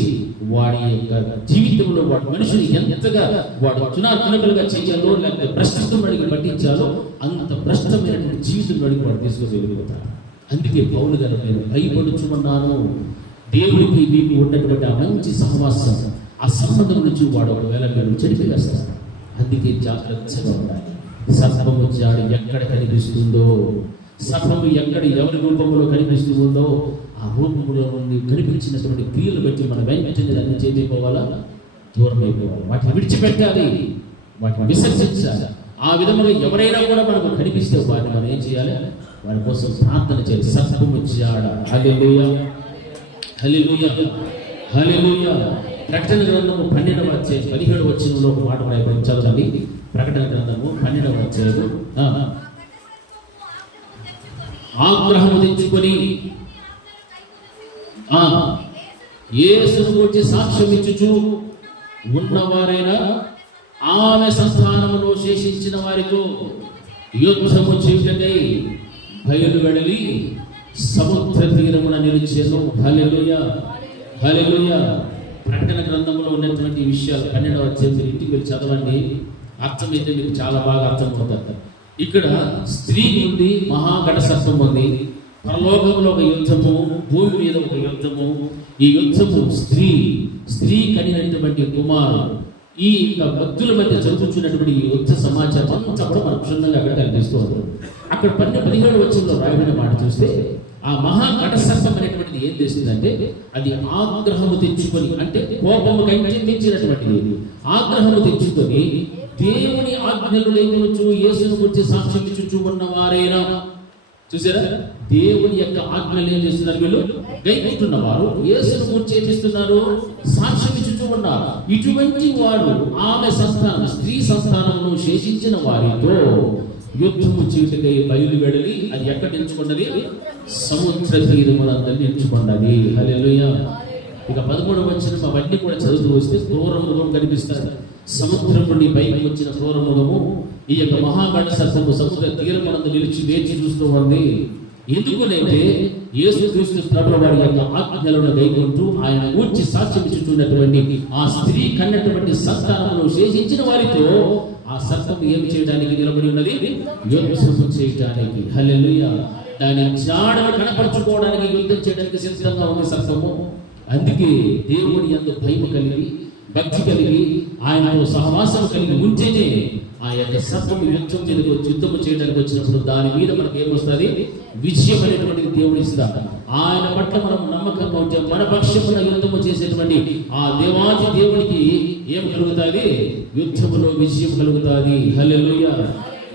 వాడి యొక్క జీవితంలో వాడు మనిషిని ఎంతగా వాడు చునాత్మకులుగా చేయాలో లేకపోతే భ్రష్టత్వంలోనికి పట్టించాలో అంత భ్రష్టమైనటువంటి జీవితంలోనికి వాడు తీసుకుని వెళ్ళిపోతారు. అందుకే పౌలు గారు నేను భయపడుచున్నాను. దేవుడికి మీకు ఉన్నటువంటి ఆ మంచి సహవాసం, ఆ సంబంధం నుంచి వాడు ఒకవేళ మీరు చెడిపేస్తారు. అందుకే జాగ్రత్తగా ఉండాలి. సర్పము జాడ ఎక్కడ కనిపిస్తుందో, సర్పము ఎక్కడ ఎవరి రూపంలో కనిపిస్తుందో ఆ రూపంలో నుండి కనిపించినటువంటి క్రియలు బట్టి మనం వెంటనే దాన్ని చేయకపోవాలా, దూరం అయిపోవాలి, వాటిని విడిచిపెట్టాలి, వాటిని విసర్జించాలి. ఆ విధంగా ఎవరైనా కూడా మనకు కనిపిస్తే వాటిని మనం ఏం చేయాలి, వారి కోసం ప్రార్థన చేయాలి. సర్పము జాడ. హల్లెలూయా, హల్లెలూయా, హల్లెలూయా. ప్రకటన గ్రంథము 12వ అధ్యాయం 17వ వచనంలో ఒక మాట రాయబడింది, చదవండి. ప్రకటన గ్రంథము 12వ అధ్యాయము ఆగ్రహము తెచ్చుకొని యేసును గురించి సాక్ష్యం ఇచ్చుచు ఉన్నవారైనా ఆమె సంతానములో శేషించిన వారితో యుద్ధము చేయుటకై బయలు వెడలి సముద్ర తీరమున నిలిచెను. హల్లెలూయా, హల్లెలూయా. ప్రకటన గ్రంథంలో ఉన్నటువంటి విషయాలు 12వ అధ్యాయం ఇంటికి వెళ్ళి చదవండి, అర్థమైతే మీకు చాలా బాగా అర్థమవుతుంది. ఇక్కడ స్త్రీ ఉంది, మహాఘట సర్పం ఉంది, పరలోకంలో ఒక యుద్ధము, భూమి మీద ఒక యుద్ధము. ఈ యుద్ధము స్త్రీ కనినటువంటి కుమారుడు, ఈ భక్తుల మధ్య జరుగుతున్నటువంటి ఈ యుద్ధ సమాచారం అంతా కూడా మనకు క్షుణ్ణంగా అక్కడ కనిపిస్తూ ఉంటుంది. అక్కడ 17వ వచనంలో రాయబడిన మాట చూస్తే ఆ మహాఘట సర్పం అనేటువంటిది ఏం చేస్తుందంటే అది ఆగ్రహము తెచ్చుకొని, అంటే కోపము కంటే మించినటువంటిది, ఆగ్రహము తెచ్చుకొని దేవుని ఆజ్ఞలు లేకొనుచు యేసును గురించి సాక్ష్యం ఇచ్చుచు ఉన్నవారైనా చూసారా, దేవుని యొక్క ఆజ్ఞలు ఏం చేస్తున్నారు వీళ్ళు? గైకుంటున్న వారు యేసును గూర్చి చేపిస్తున్నారు, సాక్ష్యం ఇచ్చుతూ ఉన్నారు. ఇటువంటి వాడు ఆమె సంతానం, స్త్రీ సంతానమును శేషించిన వారితో యుద్ధము చీటికై బయలువెడలి, అది ఎక్కడ ఎంచుకున్నది? సముద్ర తీరములందరినీ ఎంచుకున్నది. హల్లెలూయా. ఇక 13వ వచనం అవన్నీ కూడా చదువుతూ వస్తే క్రూర మృగం కనిపిస్తారు. సముద్రం నుండి బయటకు వచ్చిన క్రూర మృగము ఈ యొక్క మహాగణ సర్పము సముద్ర తీరమునందు నిలిచి వేచి చూస్తూ ఉంది. ఎందుకునంటే యేసుక్రీస్తు ప్రభువు వారి యొక్క ఆజ్ఞలను గైకొంటూ ఆయన గూర్చి సాక్ష్యం ఇచ్చుతున్నటువంటి ఆ స్త్రీ కన్నటువంటి సంతానమును శేషించిన వారితో ఆ సర్పము ఏం చేయడానికి నిలబడి ఉన్నది? యుద్ధం చేయడానికి. హల్లెలూయా. దాని జాడను కనపరచుకోవడానికి, యుద్ధం చేయడానికి సిద్ధంగా ఉంది సర్పము. అందుకే దేవుని యందు భయం కలిగి, భక్తి కలిగి, ఆయనతో సహవాసం కలిగి ఉంటేనే ఆ యొక్క సర్పము యుద్ధము చేయడానికి వచ్చినప్పుడు దాని మీద మనకు ఏమొస్తుంది? విజయం అనేటువంటిది దేవుడు ఇస్తాడు. ఆయన పట్ల మనం నమ్మకంగా ఉంటే మన పక్షమున యుద్ధము చేసేటువంటి ఆ దేవాది దేవునికి ఏం కలుగుతుంది? యుద్ధములో విజయం కలుగుతుంది. హల్లెలూయా.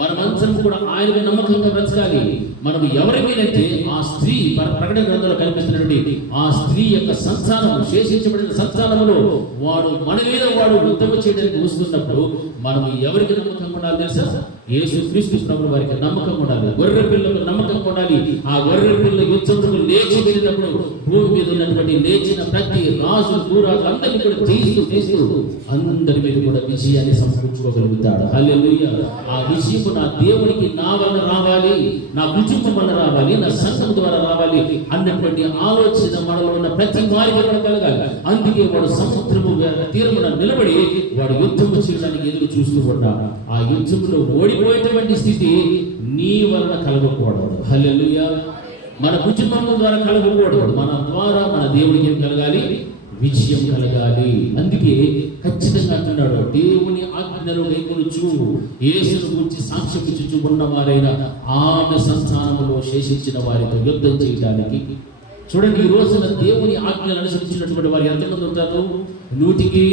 మనమందరం కూడా ఆయన నమ్మకంగా బ్రతకాలి. మనం ఎవరి మీదంటే ఆ స్త్రీ, ప్రకటన గ్రంథంలో కనిపిస్తున్నటువంటి ఆ స్త్రీ యొక్క సంతానము, శేషించబడిన సంతానములో వాడు మన మీద వాడు యుద్ధము చేయడానికి వస్తున్నప్పుడు మనం ఎవరికి నమ్మకంగా ఉండాలి తెలుసా? యేసుక్రీస్తు ప్రభువు వారికి నమ్మకం ఉండాలి. గొర్రె పిల్లకు నమ్మకం ఉండాలి. ఆ గొర్రె పిల్ల యుద్ధంలో లేచి వెళ్ళినప్పుడు భూమి మీద ఉన్నటువంటి లేచిన ప్రతి రాజు కూరాజు అందరినీ కూడా తీస్తూ అందరి మీద కూడా విజయాన్ని సమకూర్చుకోగలుగుతాడు. హల్లెలూయా. ఆ విజయం నా దేవునికి నా వల్ల రావాలి, నా కుటుంబం వల్ల రావాలి, నా సంఘం ద్వారా రావాలి అన్నటువంటి ఆలోచన మనలో ఉన్న ప్రతి వారికి కూడా కలగాలి. అందుకే వాడు సముద్రము తీరమున నిలబడి వాడు యుద్ధము చేయడానికి ఎదురు చూస్తూ ఉన్నాడు. ఆ యుద్ధంలో ఓడిపోయేటువంటి స్థితి నీ వలన కలగకూడదు. హల్లెలూయా. మన కుటుంబం ద్వారా కలగకూడదు. మన ద్వారా మన దేవుడికి ఏం కలగాలి? విజయం కలగాలి. అందుకే ఖచ్చితంగా అంటున్నాడు, దేవుని ఆజ్ఞలు గైకొనుచు యేసును గురించి సాక్ష్యం ఇచ్చుచు ఉన్నవారైన ఆమె సంతానములో శేషించిన వారితో యుద్ధం చేయడానికి. చూడండి, ఈ రోజున దేవుని ఆజ్ఞలు అనుసరించినటువంటి వారు ఎంతమంది ఉంటారు? 100కి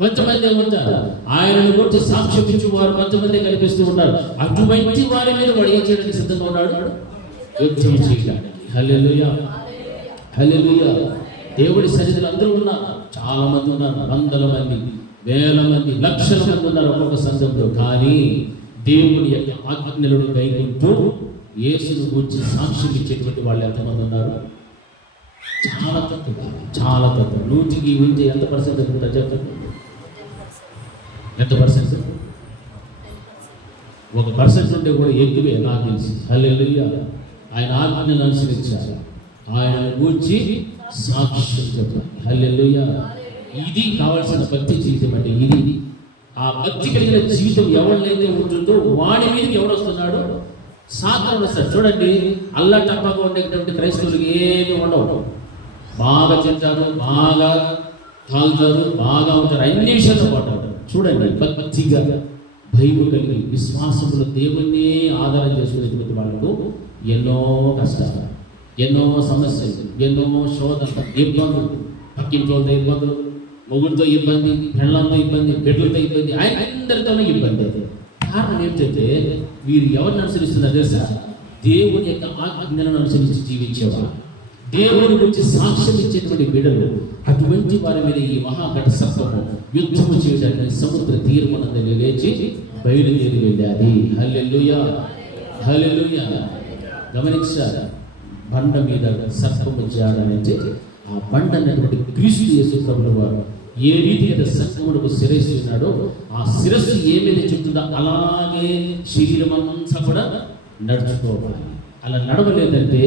కొంతమంది ఉంటారు. ఆయనను గురించి సాక్ష్యం ఇచ్చి వారు కొంతమంది కనిపిస్తూ ఉన్నారు. అటువంటి వారి మీద వాడు ఏం చేయడానికి సిద్ధంగా ఉన్నాడు? యుద్ధం చేయడానికి. హల్లెలూయా. హల్లెలూయా. దేవుడి సన్నిధిలో అందరూ ఉన్నారు. చాలా మంది ఉన్నారు. వందల మంది, వేల మంది, లక్షల మంది ఉన్నారు ఒక్కొక్క సంఘంలో. కానీ దేవుని యొక్క ఆజ్ఞలను గైకొంటూ యేసును గురించి సాక్ష్యం ఇచ్చేటువంటి వాళ్ళు ఎంతమంది ఉన్నారు? చాలా తక్కువ. చాలా తక్కువ. 100కి ఉంటే ఎంత పర్సెంట్ అనుకుంటారు చెప్పండి? ఎంత పర్సెంట్? 1% ఉంటే కూడా ఎక్కువే నాకు తెలిసి. హల్లెలూయా. ఆయన ఆజ్ఞను అనుసరించారు. ఆయన గూర్చి సాక్ష్యం చెప్పాలి. హల్లెలూయా. ఇది కావాల్సిన భక్తి జీవితం. అంటే ఇది ఆ భక్తి కలిగిన జీవితం ఎవరినైతే ఉంటుందో వాడి మీదకి ఎవడు వస్తున్నాడు? సాతానుడు వస్తాడు. చూడండి, అల్లా టప్పాగా ఉండేటువంటి క్రైస్తవులకు ఏమి ఉండవు. బాగా తింటారు, బాగా తాగుతారు, బాగా ఉంటారు, అన్ని విషయాల్లో పోతారు. చూడండి, భక్తిగా భయము కలిగి విశ్వాసంలో దేవుణ్ణి ఆధారం చేసుకునేటువంటి వాళ్ళకు ఎన్నో కష్టాలు, ఎన్నో సమస్యలు, ఎన్నో శోధన, ఇబ్బందులు, పక్కింట్లతో ఇబ్బందులు, మొగుడితో ఇబ్బంది, పెళ్ళంతో ఇబ్బంది, బిడ్డలతో ఇబ్బంది, అందరితోనే ఇబ్బంది. కారణం ఏంటంటే వీరు ఎవరిని అనుసరిస్తున్నారు తెలుసా? దేవుని యొక్క ఆజ్ఞలను అనుసరించి జీవించేవారు, దేవుని గురించి సాక్ష్యం ఇచ్చేటువంటి బిడ్డలు. అటువంటి వారి మీద ఈ మహాఘట సర్పము యుద్ధము చేయడానికి సముద్ర తీరమునందు లేచి బయలుదేరి వెళ్ళాలి. హల్లెలూయా. హల్లెలూయా. గమనించారా? బండ మీద సర్పము జాడనంటే ఆ బండ అన్నటువంటి క్రీస్తు యేసు ప్రభువు వారు ఏ రీతి అయితే సర్పమునకు శిరస్సు ఉన్నాడో ఆ శిరస్సు ఏమైతే చెప్తుందో అలాగే శరీరం అంతా కూడా నడుచుకోవాలి. అలా నడవలేదంటే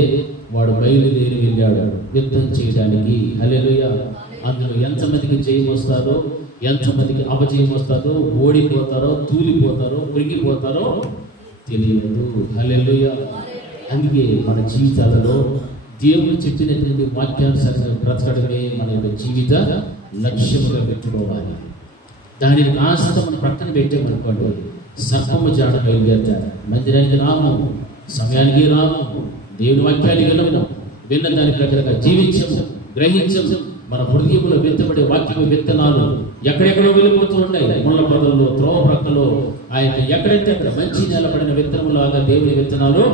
వాడు బయలుదేరి వెళ్ళాడు యుద్ధం చేయడానికి. హల్లెలూయా. అందులో ఎంతమందికి జయం వస్తారో, ఎంతమందికి అపజయం వస్తారో, ఓడిపోతారో, తూలిపోతారో, ఉరిగిపోతారో తెలియదు. హల్లెలూయా. అందుకే మన జీవితాలలో దేవుడు చెప్పినటువంటి వాక్యానుసారంగా బ్రతకడమే మన యొక్క జీవిత లక్ష్యముగా పెట్టుకోవాలి. దానిని కాస్త మనం ప్రక్కన పెట్టామనుకోండి, సర్పము జాడ బయలుదేరుతారు. మందిరానికి రాము, సమయానికి రాము, దేవుని వాక్యాన్ని వినము, విన్న దాని ప్రకారంగా జీవించము, గ్రహించము. మన హృదయంలో విత్తబడే వాక్యము విత్తనాలు ఎక్కడెక్కడో వెళ్ళిపోతూ ఉన్నాయి. ముళ్ళ పొదల్లో, త్రోవ ప్రక్కలో, ఆయన ఎక్కడైతే అక్కడ మంచి నిలబడిన విత్తనములాగా దేవుని విత్తనాలు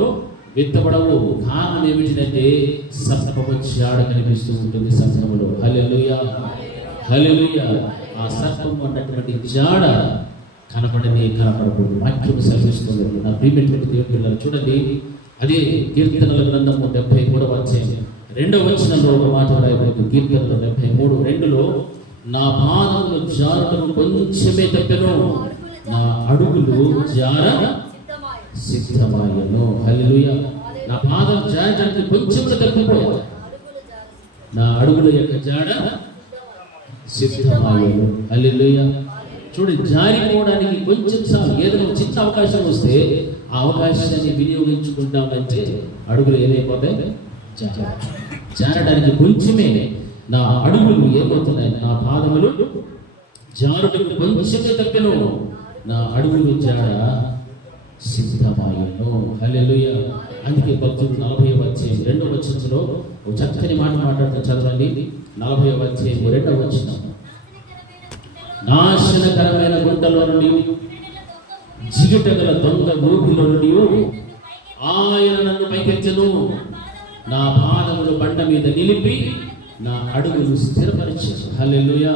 విత్తబడవు. కారణం ఏమిటంటే సర్పము జాడ కనిపిస్తూ ఉంటుంది సంఘములో. హల్లెలూయా, హల్లెలూయా. ఆ సర్పము అన్నటువంటి జాడ కనపడకూడదు. వాక్యం సెలవిస్తుంది. నా ప్రియమైనటువంటి దేవుని పిల్లలు చూడండి, అదే కీర్తనల గ్రంథము 73వ అధ్యాయం 2వ వచనంలో ఒక మాట రాయబడింది. కీర్తనలు 73:2 నా పాదములు జారుటకు కొంచెమే తప్పెను, నా అడుగులు జార సిద్ధమాయను. హల్లెలూయా. నా పాదం జారడానికి కొంచెం తప్పిపోయాను, నా అడుగుల యొక్క జాడ సిద్ధమాయను. హల్లెలూయా. చూడండి, జారిపోవడానికి కొంచెం సార్లు ఏదైనా చిన్న అవకాశం వస్తే ఆ అవకాశాన్ని వినియోగించుకుంటామంటే అడుగులు ఏమైపోతాయి? జారడానికి కొంచెమే నా అడుగులు ఏమవుతున్నాయి? నా పాదములు జారుటకు కొంచెమే తప్పెను, నా అడుగులు జాడ సిద్ధమాయను. హల్లెలూయా. అందుకే భక్తుడు 40వ అధ్యాయం 2వ వచనంలో ఒక చక్కని మాట మాట్లాడుతూ చదవండి. 40వ అధ్యాయం 2వ వచనం, నాశనకరమైన గుంటలో నుండి జిగుటగల దొంగ ఊపిలో నుండి ఆయన నన్ను పైకెత్తెను, నా పాదములు బండ మీద నిలిపి నా అడుగులు స్థిరపరిచాను. హల్లెలూయా.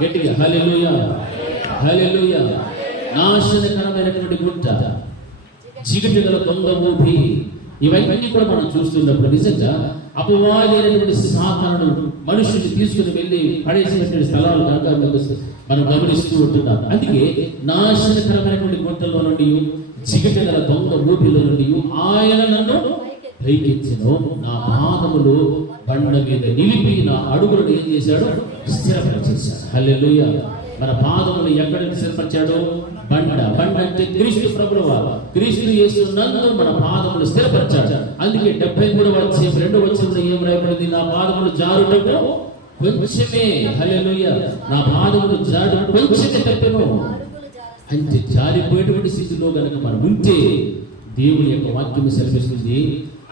గట్టిగా హల్లెలూయా, హల్లెలూయా. నాశనకరమైనటువంటి గుంట, జిగుటగల దొంగ ఊపి, ఇవన్నీ కూడా మనం చూస్తున్నప్పుడు నిజంగా అపవాది అయినటువంటి సాతానుడు మనుషుల్ని తీసుకుని వెళ్ళి పడేసినటువంటి స్థలాలు కనుక మనం గమనిస్తూ ఉంటున్నాం. అందుకే నాశనకరమైనటువంటి గుంటలో నుండి జిగుటగల దొంగ ఊపిలో నుండి ఆయన నన్ను పైకెత్తెను, నా పాదములు బండ మీద నిలిపి నా అడుగులను ఏం చేశాడు? స్థిరపరిచేశాడు. హల్లెలూయా. మన పాదములు ఎక్కడ స్థిరపరిచాడు? బండ అంటే క్రీస్తు ప్రభువారు. క్రీస్తు యేసునందు మన పాదములు స్థిరపరిచాడు. అందుకే 73వ అధ్యాయం 2వ వచనంలో ఏం రాయబడింది? నా పాదములు జారుటకు కొంచెమే. హల్లెలూయా. నా పాదములు జారుటకు కొంచెమే తప్పెను. అంటే జారిపోయేటువంటి స్థితిలో కనుక మనం ఉంటే దేవుని యొక్క వాక్యం సెలవిస్తుంది,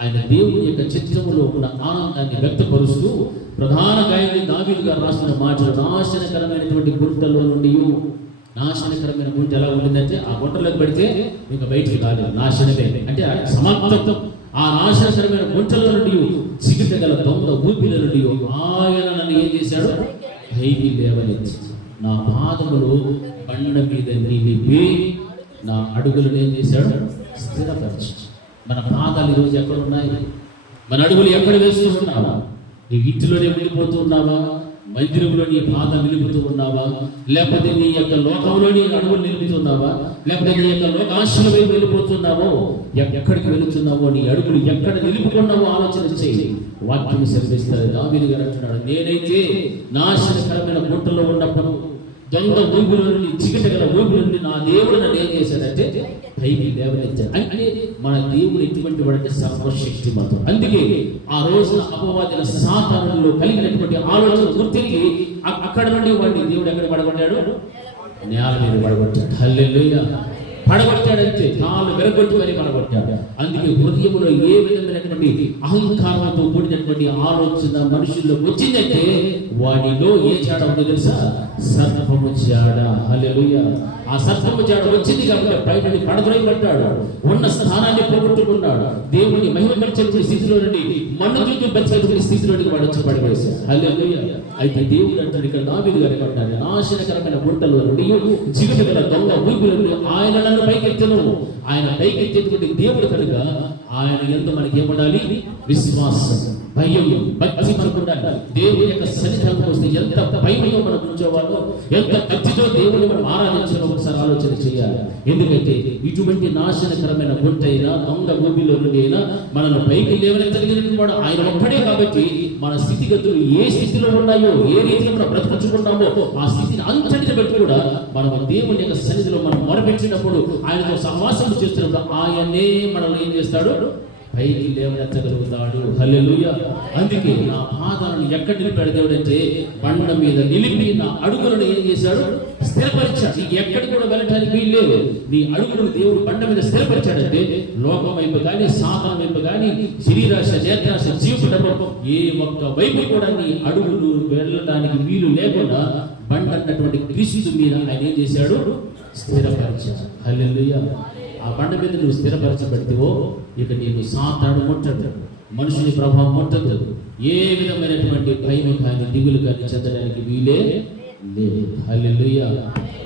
ఆయన దేవుని యొక్క చిత్రములో ఉన్న ఆనందాన్ని వ్యక్తపరుస్తూ ప్రధాన గాయకుడు దావీదు గారు రాస్తున్న మాటలు, నాశనకరమైనటువంటి గుంటలో నుండి, నాశనకరమైన గుంట ఎలా ఉండిందంటే ఆ గుంటలోకి పెడితే ఇంకా బయటికి రాలేదు, నాశనమే అంటే సమాప్తం. ఆ నాశనకరమైన గుంటలో నుండి జిగుటగల దొంగ ఊపిల నుండి ఆయన నన్ను ఏం చేశాడు? పైకి లేవనెత్తి నా పాదములు బండ మీద నిలిపి నా అడుగులను ఏం చేశాడు? స్థిరపరిచి. మన పాదాలు ఈరోజు ఎక్కడ ఉన్నాయి? మన అడుగులు ఎక్కడ వేస్తూ ఉన్నావా? నీ ఇంటిలోనే వెళ్ళిపోతూ ఉన్నావా? మందిరంలో నీ పాదాలు నిలుపుతూ ఉన్నావా? లేకపోతే నీ యొక్క లోకంలో నీ అడుగులు నిలుపుతున్నావా? లేకపోతే నీ యొక్క లోకాశల వైపు వెళ్ళిపోతున్నావో? ఎక్కడికి వెళుతున్నావో, నీ అడుగులు ఎక్కడ నిలుపుకున్నావో ఆలోచన చేయి. వాక్యం సెలవిస్తారు. దావీదు గారు అంటున్నాడు, నేనైతే నాశనకరమైన గుంటలో ఉన్నప్పుడు దొంగ ఊపిల నుండి, జిగటగల ఊపిల నుండి నా దేవుడు నన్ను ఏం చేశాడంటే పైకి లేవనెత్తాడు. అంటే మన దేవుడు ఎటువంటి వాడంటే సర్వశక్తిమంతుడు. అందుకే ఆ రోజున అపవాదిన సాతానులో కలిగినటువంటి ఆలోచన గుర్తించి అక్కడ నుండి వాడిని దేవుడు ఎక్కడ పడగొట్టాడు? నేల మీద పడగొట్టాడు. హల్లెలూయా. పడగొట్టాడంటే కాళ్ళు వెరగొట్టు అని పడగొట్టాడు. అందుకే హృదయంలో ఏ విధమైనటువంటి అహంకారంతో కూడినటువంటి ఆలోచన మనుషుల్లో వచ్చిందంటే వాడిలో ఏ జాడ ఉందో తెలుసా? సర్పము జాడ. హల్లెలూయా. ఆ సర్పము జాడ వచ్చింది కాబట్టి బయట పడద్రోయబడ్డాడు, ఉన్న స్థానాన్ని పోగొట్టుకున్నాడు. దేవుని మహిమపరిచేటువంటి స్థితిలో నుండి మన్ను దుడ్డు బతికేటువంటి స్థితిలోనికి వాడు వచ్చి పడివేశాడు. హల్లెలూయా. అయితే దేవుడు అంటాడు ఇక్కడ దావీదు గారు అంటాడు, నాశనకరమైన గుంటలో నుండి జిగుటగల దొంగ ఊపిలో నుండి ఆయన నన్ను పైకెత్తెను. ఆయన పైకెత్తేటువంటి దేవుడు కనుక ఆయన యందు మనకి ఏమడాలి? విశ్వాసం, భయం, భక్తి మనకు ఉండాలి. దేవుని యొక్క సన్నిధానం వస్తే ఎంత భయంతో మనం కూర్చోవాలో, ఎంత భక్తితో దేవుని మనం ఆరాధించాలో ఒకసారి ఆలోచన చేయాలి. ఎందుకంటే ఇటువంటి నాశనకరమైన గుంట అయినా దొంగ ఊపిలో నుండి అయినా మనల్ని పైకి లేవనెత్తగలిగిన వాడు ఆయన ఒక్కడే. కాబట్టి మన స్థితిగతులు ఏ స్థితిలో ఉన్నాయో, ఏ రీతిలో మనం బ్రతుకుచుకుంటామో ఆ స్థితిని అంతటిని బట్టి కూడా మనం దేవుని యొక్క సన్నిధిలో మనం మొరపెట్టినప్పుడు, ఆయనతో సహవాసం చేస్తున్నప్పుడు ఆయనే మనల్ని ఏం చేస్తాడు? పైకి లేవనెత్తగలుగుతాడు. హల్లెలూయా. అందుకే నా పాదాలను ఎక్కడ నిలిపాడు దేవుడు అంటే బండ మీద నిలిపి నా అడుగులను ఏం చేశాడు? స్థిరపరిచాడు. నీకు ఎక్కడికి కూడా వెళ్ళటానికి వీలు లేదు. నీ అడుగులను దేవుడు బండ మీద స్థిరపరిచాడంటే లోకం వైపు కానీ, సాతాను వైపు కానీ, శరీరాశ, నేత్రాశ, జీవితం ఏ ఒక్క వైపు కూడా నీ అడుగులు వెళ్ళడానికి వీలు లేకుండా బండ అన్నటువంటి క్రీస్తు మీద ఆయన ఏం చేశాడు? స్థిరపరిచాడు. హల్లెలూయా. ఆ బండ మీద నువ్వు స్థిరపరచబడితేవో ఇక నేను సాతాను ముట్టడు, మనుషుని ప్రభావం ముట్టదు, ఏ విధమైనటువంటి భయం కానీ దిగులు కానీ చెందడానికి వీలే లేదు. హల్లెలూయా.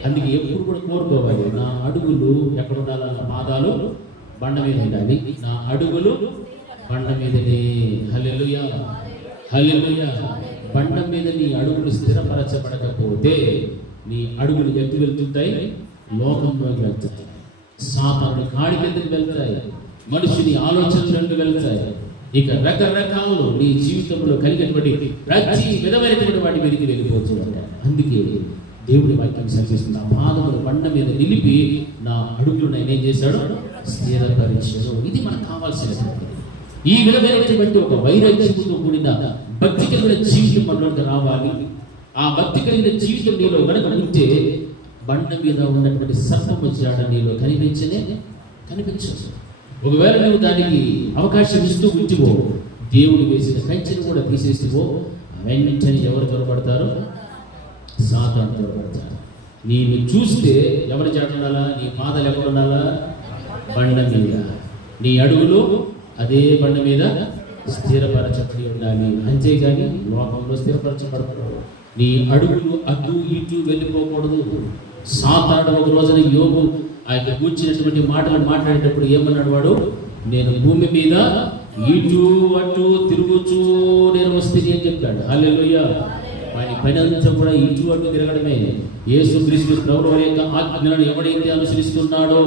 అందుకే ఎప్పుడు కూడా కోరుకోవాలి, నా అడుగులు ఎక్కడ ఉండాలి, నా పాదాలు బండ మీద ఉండాలి, నా అడుగులు బండ మీదనే. హల్లెలూయా, హల్లెలూయా. బండ మీద నీ అడుగులు స్థిరపరచబడకపోతే నీ అడుగులు ఎత్తు వెళ్తుంటాయి, లోకంలోకి వెళ్తాయి, సాతాను కాడి కిందకి వెళ్తాయి, మనుషుని ఆలోచనలకు వెళ్తాయి, ఇక రకరకాలు నీ జీవితంలో కలిగినటువంటి ప్రతి విధమైనటువంటి వాటి మీదకి వెళ్ళిపోతూ ఉంటాయి. అందుకే దేవుడి వాక్యం సరిచేస్తుంది, ఆ పాదములు బండ మీద నిలిపి నా అడుగులు నేనేం చేశాడు, స్థిరపరిచాడు. ఇది మనకు కావాల్సినటువంటి ఈ విధమైనటువంటి ఒక వైరాగ్యంతో కూడిన భక్తి కలిగిన జీవితం మనలోకి రావాలి. ఆ భక్తి కలిగిన జీవితం నీలో కనుక ఉంటే బండ మీద ఉన్నటువంటి సర్పము జాడ నీలో కనిపించదు. ఒకవేళ నువ్వు దానికి అవకాశం ఇస్తూ ఉంటివో, దేవుడు వేసిన కంచెను కూడా తీసేసివో, వెంటనే ఎవరు త్వరపడతారు, సాతాను త్వరపడతారు. నేను చూస్తే ఎవరి జాడ ఉండాలా, నీ పాదాలు ఎక్కడ ఉండాలా, బండ మీద, నీ అడుగులు అదే బండ మీద స్థిరపరచబడి ఉండాలి. అంతేగాని లోకంలో స్థిరపరచబడతాడు. నీ అడుగులు అటు ఇటు వెళ్ళిపోకూడదు. సాతాను ఒక రోజున యోబు ఆయన కూర్చున్నటువంటి మాటలు మాట్లాడేటప్పుడు ఏమన్నాడు వాడు, నేను భూమి మీద ఇటు అటు తిరుగుచూ నేను వస్తుంది అని చెప్పాడు. హల్లెలూయా. వాడి పని అంతా కూడా ఇటు అటు తిరగడమే. యేసుక్రీస్తు ప్రభువు యొక్క ఆజ్ఞలను ఎవడైతే అనుసరిస్తున్నాడో,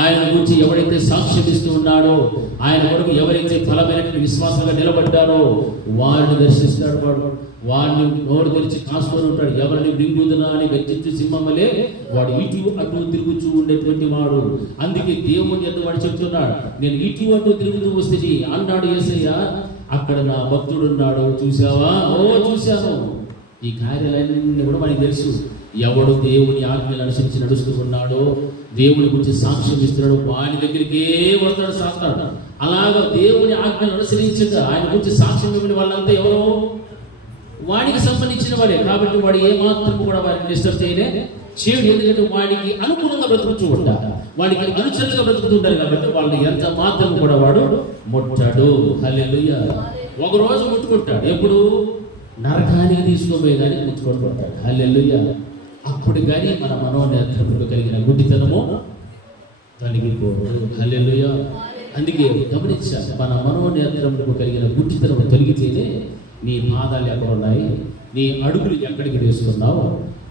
ఆయన గురించి ఎవరైతే సాక్ష్యం ఇస్తూ ఉన్నాడో, ఆయన కొరకు ఎవరైతే ఫలమైనటువంటి విశ్వాసంగా నిలబడ్డారో వారిని దర్శిస్తాడు. వాడిని నోరు తెరిచి కాసుకొని ఉంటాడు. ఎవరిని మృంగుదునా అని గర్జించు సింహం వలె వాడు ఇటు అటు తిరుగుతూ ఉండేటువంటి వాడు. అందుకే దేవుని యొక్క వాడు చెప్తున్నాడు, నేను ఇటు అటు తిరుగుతూ వస్తుంది అన్నాడు యేసయ్య. అక్కడ నా భక్తుడు ఉన్నాడు, చూసావా? ఓ చూశాను. ఈ కార్యాలయాన్ని కూడా మనకి తెలుసు. ఎవడు దేవుని ఆజ్ఞలు అనుసరించి నడుస్తూ ఉన్నాడో, దేవుని గురించి సాక్ష్యం ఇస్తున్నాడు, వాని దగ్గరికే వస్తాడు సాతాను. అలాగా దేవుని ఆజ్ఞలు అనుసరించక ఆయన గురించి సాక్ష్యం ఇవ్వని వాళ్ళంతా ఎవరో వాడికి సంబంధించిన వాడే. కాబట్టి వాడు ఏ మాత్రం కూడా వారిని డిస్టర్బ్ చేయలేదు. ఎందుకంటే వాడికి అనుకూలంగా బ్రతుకుతూ ఉంటారు, వాడికి అనుచరులుగా బ్రతుకుతుంటారు. కాబట్టి వాళ్ళు ఎంత మాత్రం కూడా వాడు ముట్టాడు. హల్లెలూయా. ఒక రోజు ముట్టుకుంటాడు, ఎప్పుడు నరకానికి తీసుకోపోయేదానికి ముట్టుకుంటుంటాడు. హల్లెలూయా. అప్పుడు కానీ మన మనోనేత్రములు కలిగిన గుడ్డితనము తొలగిపోదు. హల్లెలూయా. అందుకే గమనించాలి, మన మనోనేత్రములకు కలిగిన గుడ్డితనము తొలగితేనే నీ పాదాలు ఎక్కడ ఉన్నాయి, నీ అడుగులు ఎక్కడికి వేస్తున్నావు,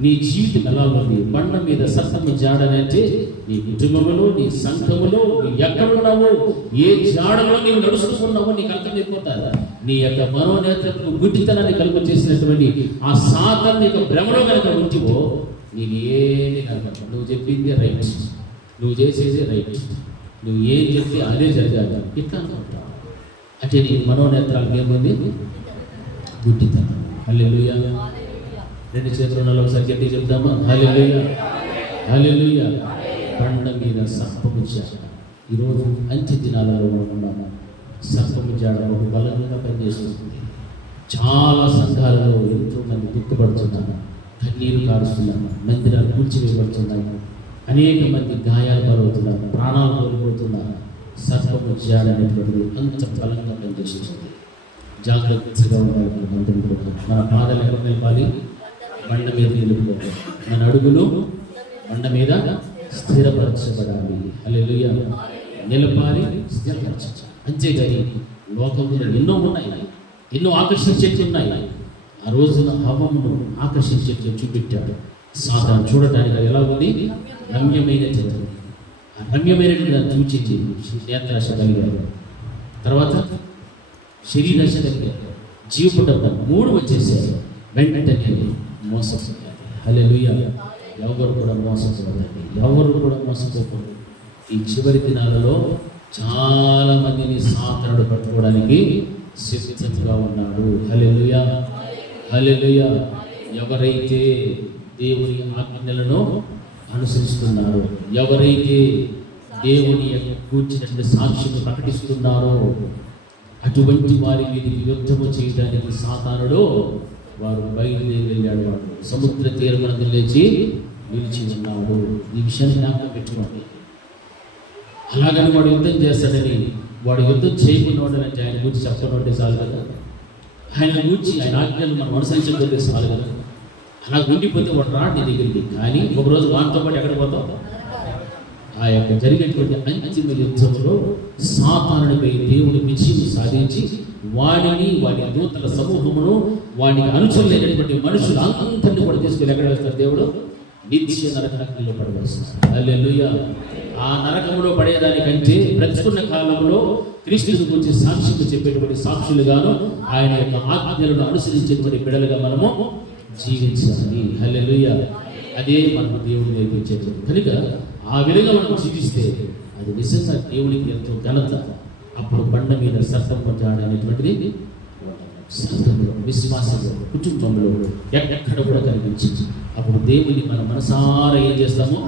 నీ జీవితం ఎలా ఉంది. బండ మీద సర్పము జాడనంటే నీ కుటుంబంలో, నీ సంఘములో నువ్వు ఎక్కడున్నావో, ఏ జాడలో నీవు నడుస్తున్నావో నీకు అర్థమైపోతారా. నీ యొక్క మనోనేత్రములకు గుడ్డితనాన్ని కలుగు చేసినటువంటి ఆ సాతాను యొక్క భ్రమలో కనుక ఉంటివో నేను ఏది కనుక, నువ్వు చెప్పింది రైట్, నువ్వు చేసేది రైట్, నువ్వు ఏం చెప్తే అదే జరగాలి ఇట్లా అనుకుంటావు. అంటే నీ మనోనేత్రాలకు ఏముంది, గుడ్డితనం. హల్లెలూయా. రెండు చేతులు ఒకసారి గట్టి చెప్తామా? హల్లెలూయా, హల్లెలూయా. బండ మీద సర్పము జాడ. ఈరోజు అంత్య దినాలలో ఉన్నాము. సర్పము జాడ ఒక బలంగా పనిచేస్తుంది. చాలా సంఘాలలో ఎంతో మంది దుఃఖపడుతున్నారు, కన్నీరు కారుస్తున్నారు, మందిరాలు కూల్చివేయబడుతున్నాయి, అనేక మంది గాయాలు పాలవుతున్నారు, ప్రాణాలు కోల్పోతున్నారు. సర్పము జాడ అనేటువంటిది అంత బలంగా పనిచేస్తుంది. జాగ్రత్తగా ఉండాలి. మన పాదాలు ఎక్కడ నిలపాలి, బండ మీద నిలుపుకోవాలి. మన అడుగులు బండ మీద స్థిరపరచబడాలి. హల్లెలూయా. నిలపాలి, స్థిరపరచాలి. అంతేగాని లోకంలో ఎన్నో ఉన్నాయి, ఎన్నో ఆకర్షించేవి ఉన్నాయి. ఆ రోజున హవ్వను ఆకర్షించే చూపెట్టాడు సాతాను. చూడటానికి ఎలా ఉంది, రమ్యమైనటువంటి రమ్యమైనటువంటి చూచింది. నేత్రాశ కలిగారు, తర్వాత శరీరాశ కలిగారు, జీవపుటం మూడు వచ్చేసారు. వెంటనే మోసపోయారు. హల్లెలూయా. ఎవరు కూడా మోసపోదండి, ఎవరు కూడా మోసపోకూడదు. ఈ చివరి దినాలలో చాలా మందిని సాతానుడు పట్టుకోవడానికి సిద్ధంగా ఉన్నాడు. హల్లెలూయా, హల్లెలూయా. ఎవరైతే దేవుని ఆజ్ఞలను అనుసరిస్తున్నారో, ఎవరైతే దేవుని కూర్చున్నటువంటి సాక్షిని ప్రకటిస్తున్నారో, అటువంటి వారి మీదకి యుద్ధము చేయడానికి సాతానుడు వారు బయలుదేరి వెళ్ళాడు. వాడు సముద్ర తీరమునందు లేచి నిలిచి ఉన్నాడు. ఈ విషయాన్ని జ్ఞాపకం పెట్టుకోండి. అలాగని వాడు యుద్ధం చేస్తాడని వాడు యుద్ధం చేయకుండా ఉండాలంటే ఆయన గురించి చెప్పకుండా ఉంటే చాలు కదా. ఆయన గురించి ఆయన ఆజ్ఞలు మనం అనుసరించకపోతే చాలు కదా. అలా ఉండిపోతే వాడు రాడు నీ దగ్గరికి. కానీ ఒకరోజు వాటితో పాటు ఎక్కడ పోతాం? ఆ యొక్క జరిగేటువంటి అంతిమ యుద్ధంలో సాతానుడిపై దేవుని విజయం సాధించి వాడిని వాడి దూతల సమూహమును వాడికి అనుచరులైనటువంటి మనుషులు అందరినీ కూడా తీసుకెళ్ళి ఎక్కడ వేస్తారు? దేవుడు నిత్య నరకంలో పడవేస్తారు. హల్లెలూయా. ఆ నరకంలో పడేదానికంటే బ్రతుకున్న కాలంలో క్రీస్తుని గురించి సాక్ష్యం చెప్పేటువంటి సాక్షులుగాను ఆయన యొక్క ఆజ్ఞలను అనుసరించేటువంటి బిడ్డలుగా మనము జీవించాలి. హల్లెలూయా. అదే మనకు దేవుడు నేర్పించేది. కనుక ఆ విధంగా మనం జీవిస్తే అది నిజంగా దేవునికి ఎంతో ఘనత. అప్పుడు బండ మీద సర్పం పడ్డాడు అనేటువంటిది సంఘంలో, విశ్వాసంలో, కుటుంబంలో ఎక్కడ కూడా కనిపించింది. అప్పుడు దేవుని మన మనసారా ఏం చేస్తామో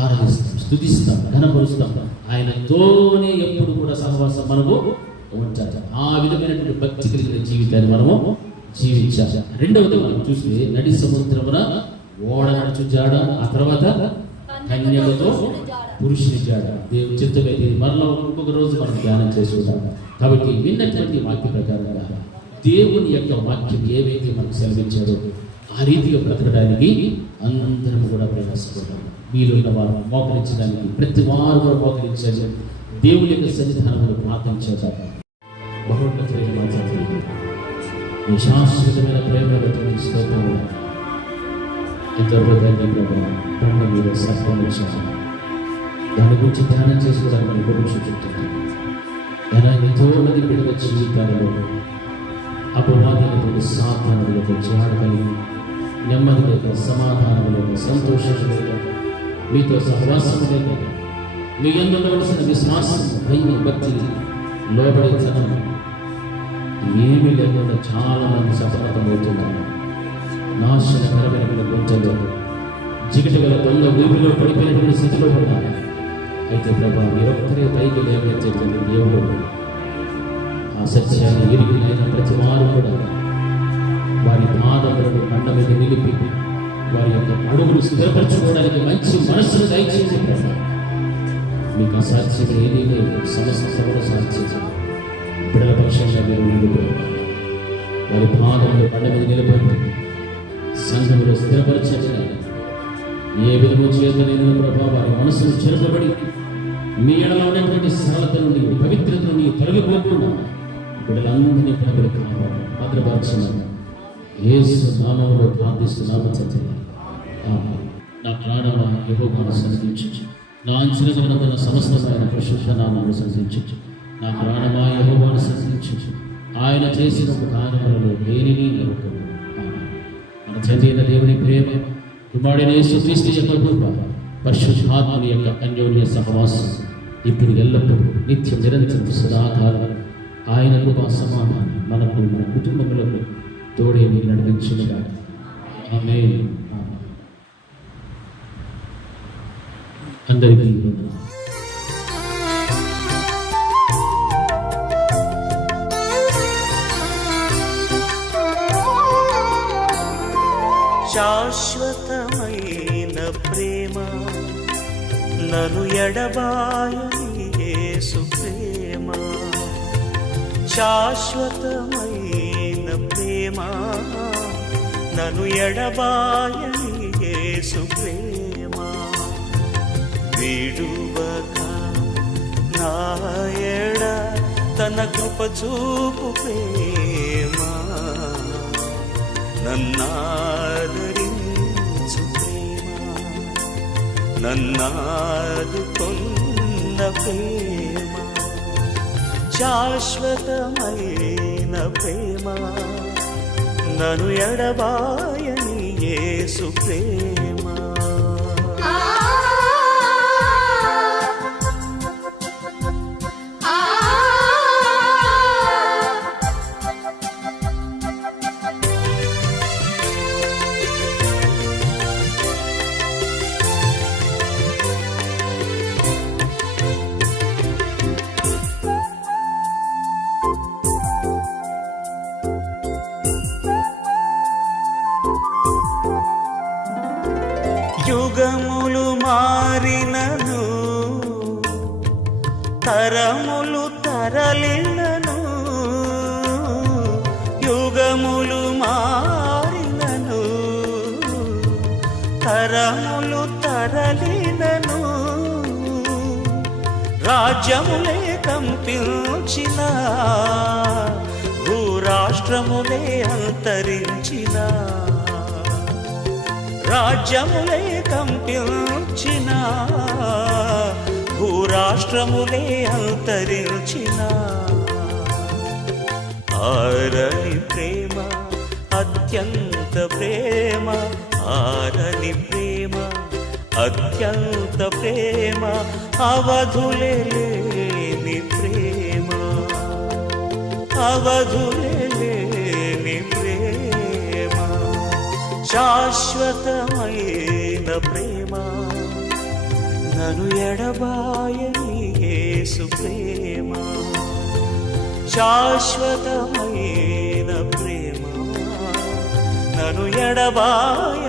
ఆరాధిస్తాం, స్తుతిస్తాం, ఘనపరుస్తాం. ఆయనతోనే ఎప్పుడు కూడా సహవాసం మనము ఉంటారు. ఆ విధమైనటువంటి భక్తి కలిగిన జీవితాన్ని మనము జీవించాలి. రెండవది మనం చూస్తే నడి సముద్రమున ఓడ నడుచు జాడ, ఆ తర్వాత కన్యకతో పురుషుని జాడ. దేవుని చిత్తమైతే మరలా ఇంకొక రోజు మనం ధ్యానం చేసుకుంటాం. కాబట్టి విన్నటువంటి వాక్య ప్రకారంగా దేవుని యొక్క వాక్యం ఏవైతే మనకు సెలవించాడో ఆ రీతిగా బ్రతకడానికి అందరం కూడా ప్రయాసపడతాం. మీలో ఉన్న వారు మోకరించడానికి ప్రతి వారు కూడా మోకరించాలి. దేవుని యొక్క సన్నిధానంలో ప్రార్థన చేద్దాం. బహున్నతమైన మాట్లాడుతుంది నీ శాశ్వతమైన ప్రేమలో స్తోత్రం. ఎంతవరకు తండ్రి ప్రభావం బండ మీద సర్పం వచ్చాను. దాని గురించి ధ్యానం చేసుకోవడానికి మనం కూర్చుంటున్నాం. ఎంతో మంది బిడ్డల జీవితాలలో అపవాదైనటువంటి సాధనలకు జాడ కలిగి నెమ్మది లేక, సమాధానం లేక, సంతోషం లేక, మీతో సహవాసం లేక, మీ ఉండవలసిన విశ్వాసం, భయం, భక్తి, లోబడించడం ఏమీ లేకుండా చాలా మంది సతమతమవుతున్నారు. నాశనకరమైన గుంటలో, జిగటి గల దొంగ ఊపిలో పడిపోయినటువంటి స్థితిలో ఉన్నారు. అయితే ప్రభా మీరొక్కరే పైకి లేవనెత్తేటువంటి దేవుడు. ఆ సత్యాన్ని ఎరిగినైన ప్రతి వారు కూడా వారి పాదములను బండ మీద నిలిపి వారి యొక్క అడుగులు స్థిరపరచుకోవడానికి మంచి మనస్సును దయచేసి ప్రభా. మీకు అసాధ్యం ఏదీ లేదు, సమస్త సాధ్యం. బిడ్డల పక్షంగా మీరు నిలబడి వారి పాదములు బండ మీద నిలబడి సంఘంలో స్థిరపరచని ఏ విధము చేతనైన ప్రభావ వారి మనసును చెరపబడి మీ ఎడలో ఉన్నటువంటి సరళత నుండి, పవిత్రత నుండి తొలగిపోకుండా బిడ్డలందరినీ ప్రభులు కావాలి, భద్రపరచమని యేసు నామములో ప్రార్థిస్తున్నాము తండ్రి. నా ప్రాణమా యెహోవాను సన్నిధించు, నా అంచనగలనుకున్న సమస్తమైన పరిశుద్ధ నామమును సన్నిధించు. నా ప్రాణమా యెహోవాను సన్నిధించు, ఆయన చేసిన కార్యములలో దేనిని నమ్మకము. మన తండ్రి అయిన దేవుని ప్రేమ, కుమారుడైన యేసుక్రీస్తు యొక్క కృప, పరిశుద్ధాత్మని యొక్క అన్యోన్య సహవాసం ఇప్పుడు ఎల్లప్పుడూ నిత్యం నిరంతరం సదాకాలం ఆయన కృప సమాధానం మనకు, మన కుటుంబములకు తోడే మీరు నడిపించుగా. ఆమేన్. అందరికీ శాశ్వతమైన ప్రేమ నన్ను ఎడబాయని యేసు ప్రేమ, శాశ్వతమైన ప్రేమ నన్ను ఎడబాయని యేసు ప్రేమ, విడువక నా ఎడ తన కృప చూపు ప్రేమ, నన్నాదరించు ప్రేమ, నన్నాదుకొన్న ప్రేమ, శాశ్వతమైన ప్రేమ నన్ను ఎడబాయని యేసు ప్రేమ. యుగములు తరములు తరలినను యుగములు మారినను తరములు తరలినను రాజ్యములే కంపించిన భూరాష్ట్రములే అంతరించిన రాజ్యములే కంపించిన భూరాష్ట్రములే అంతరించిన ఆరని ప్రేమ అత్యంత ప్రేమ ఆరని ప్రేమ అత్యంత ప్రేమ అవధులేని ప్రేమ అవధులేని ప్రేమ శాశ్వతమైన ప్రేమ నన్ను ఎడబాయని యేసు ప్రేమ శాశ్వతమైన ప్రేమ నన్ను ఎడబాయ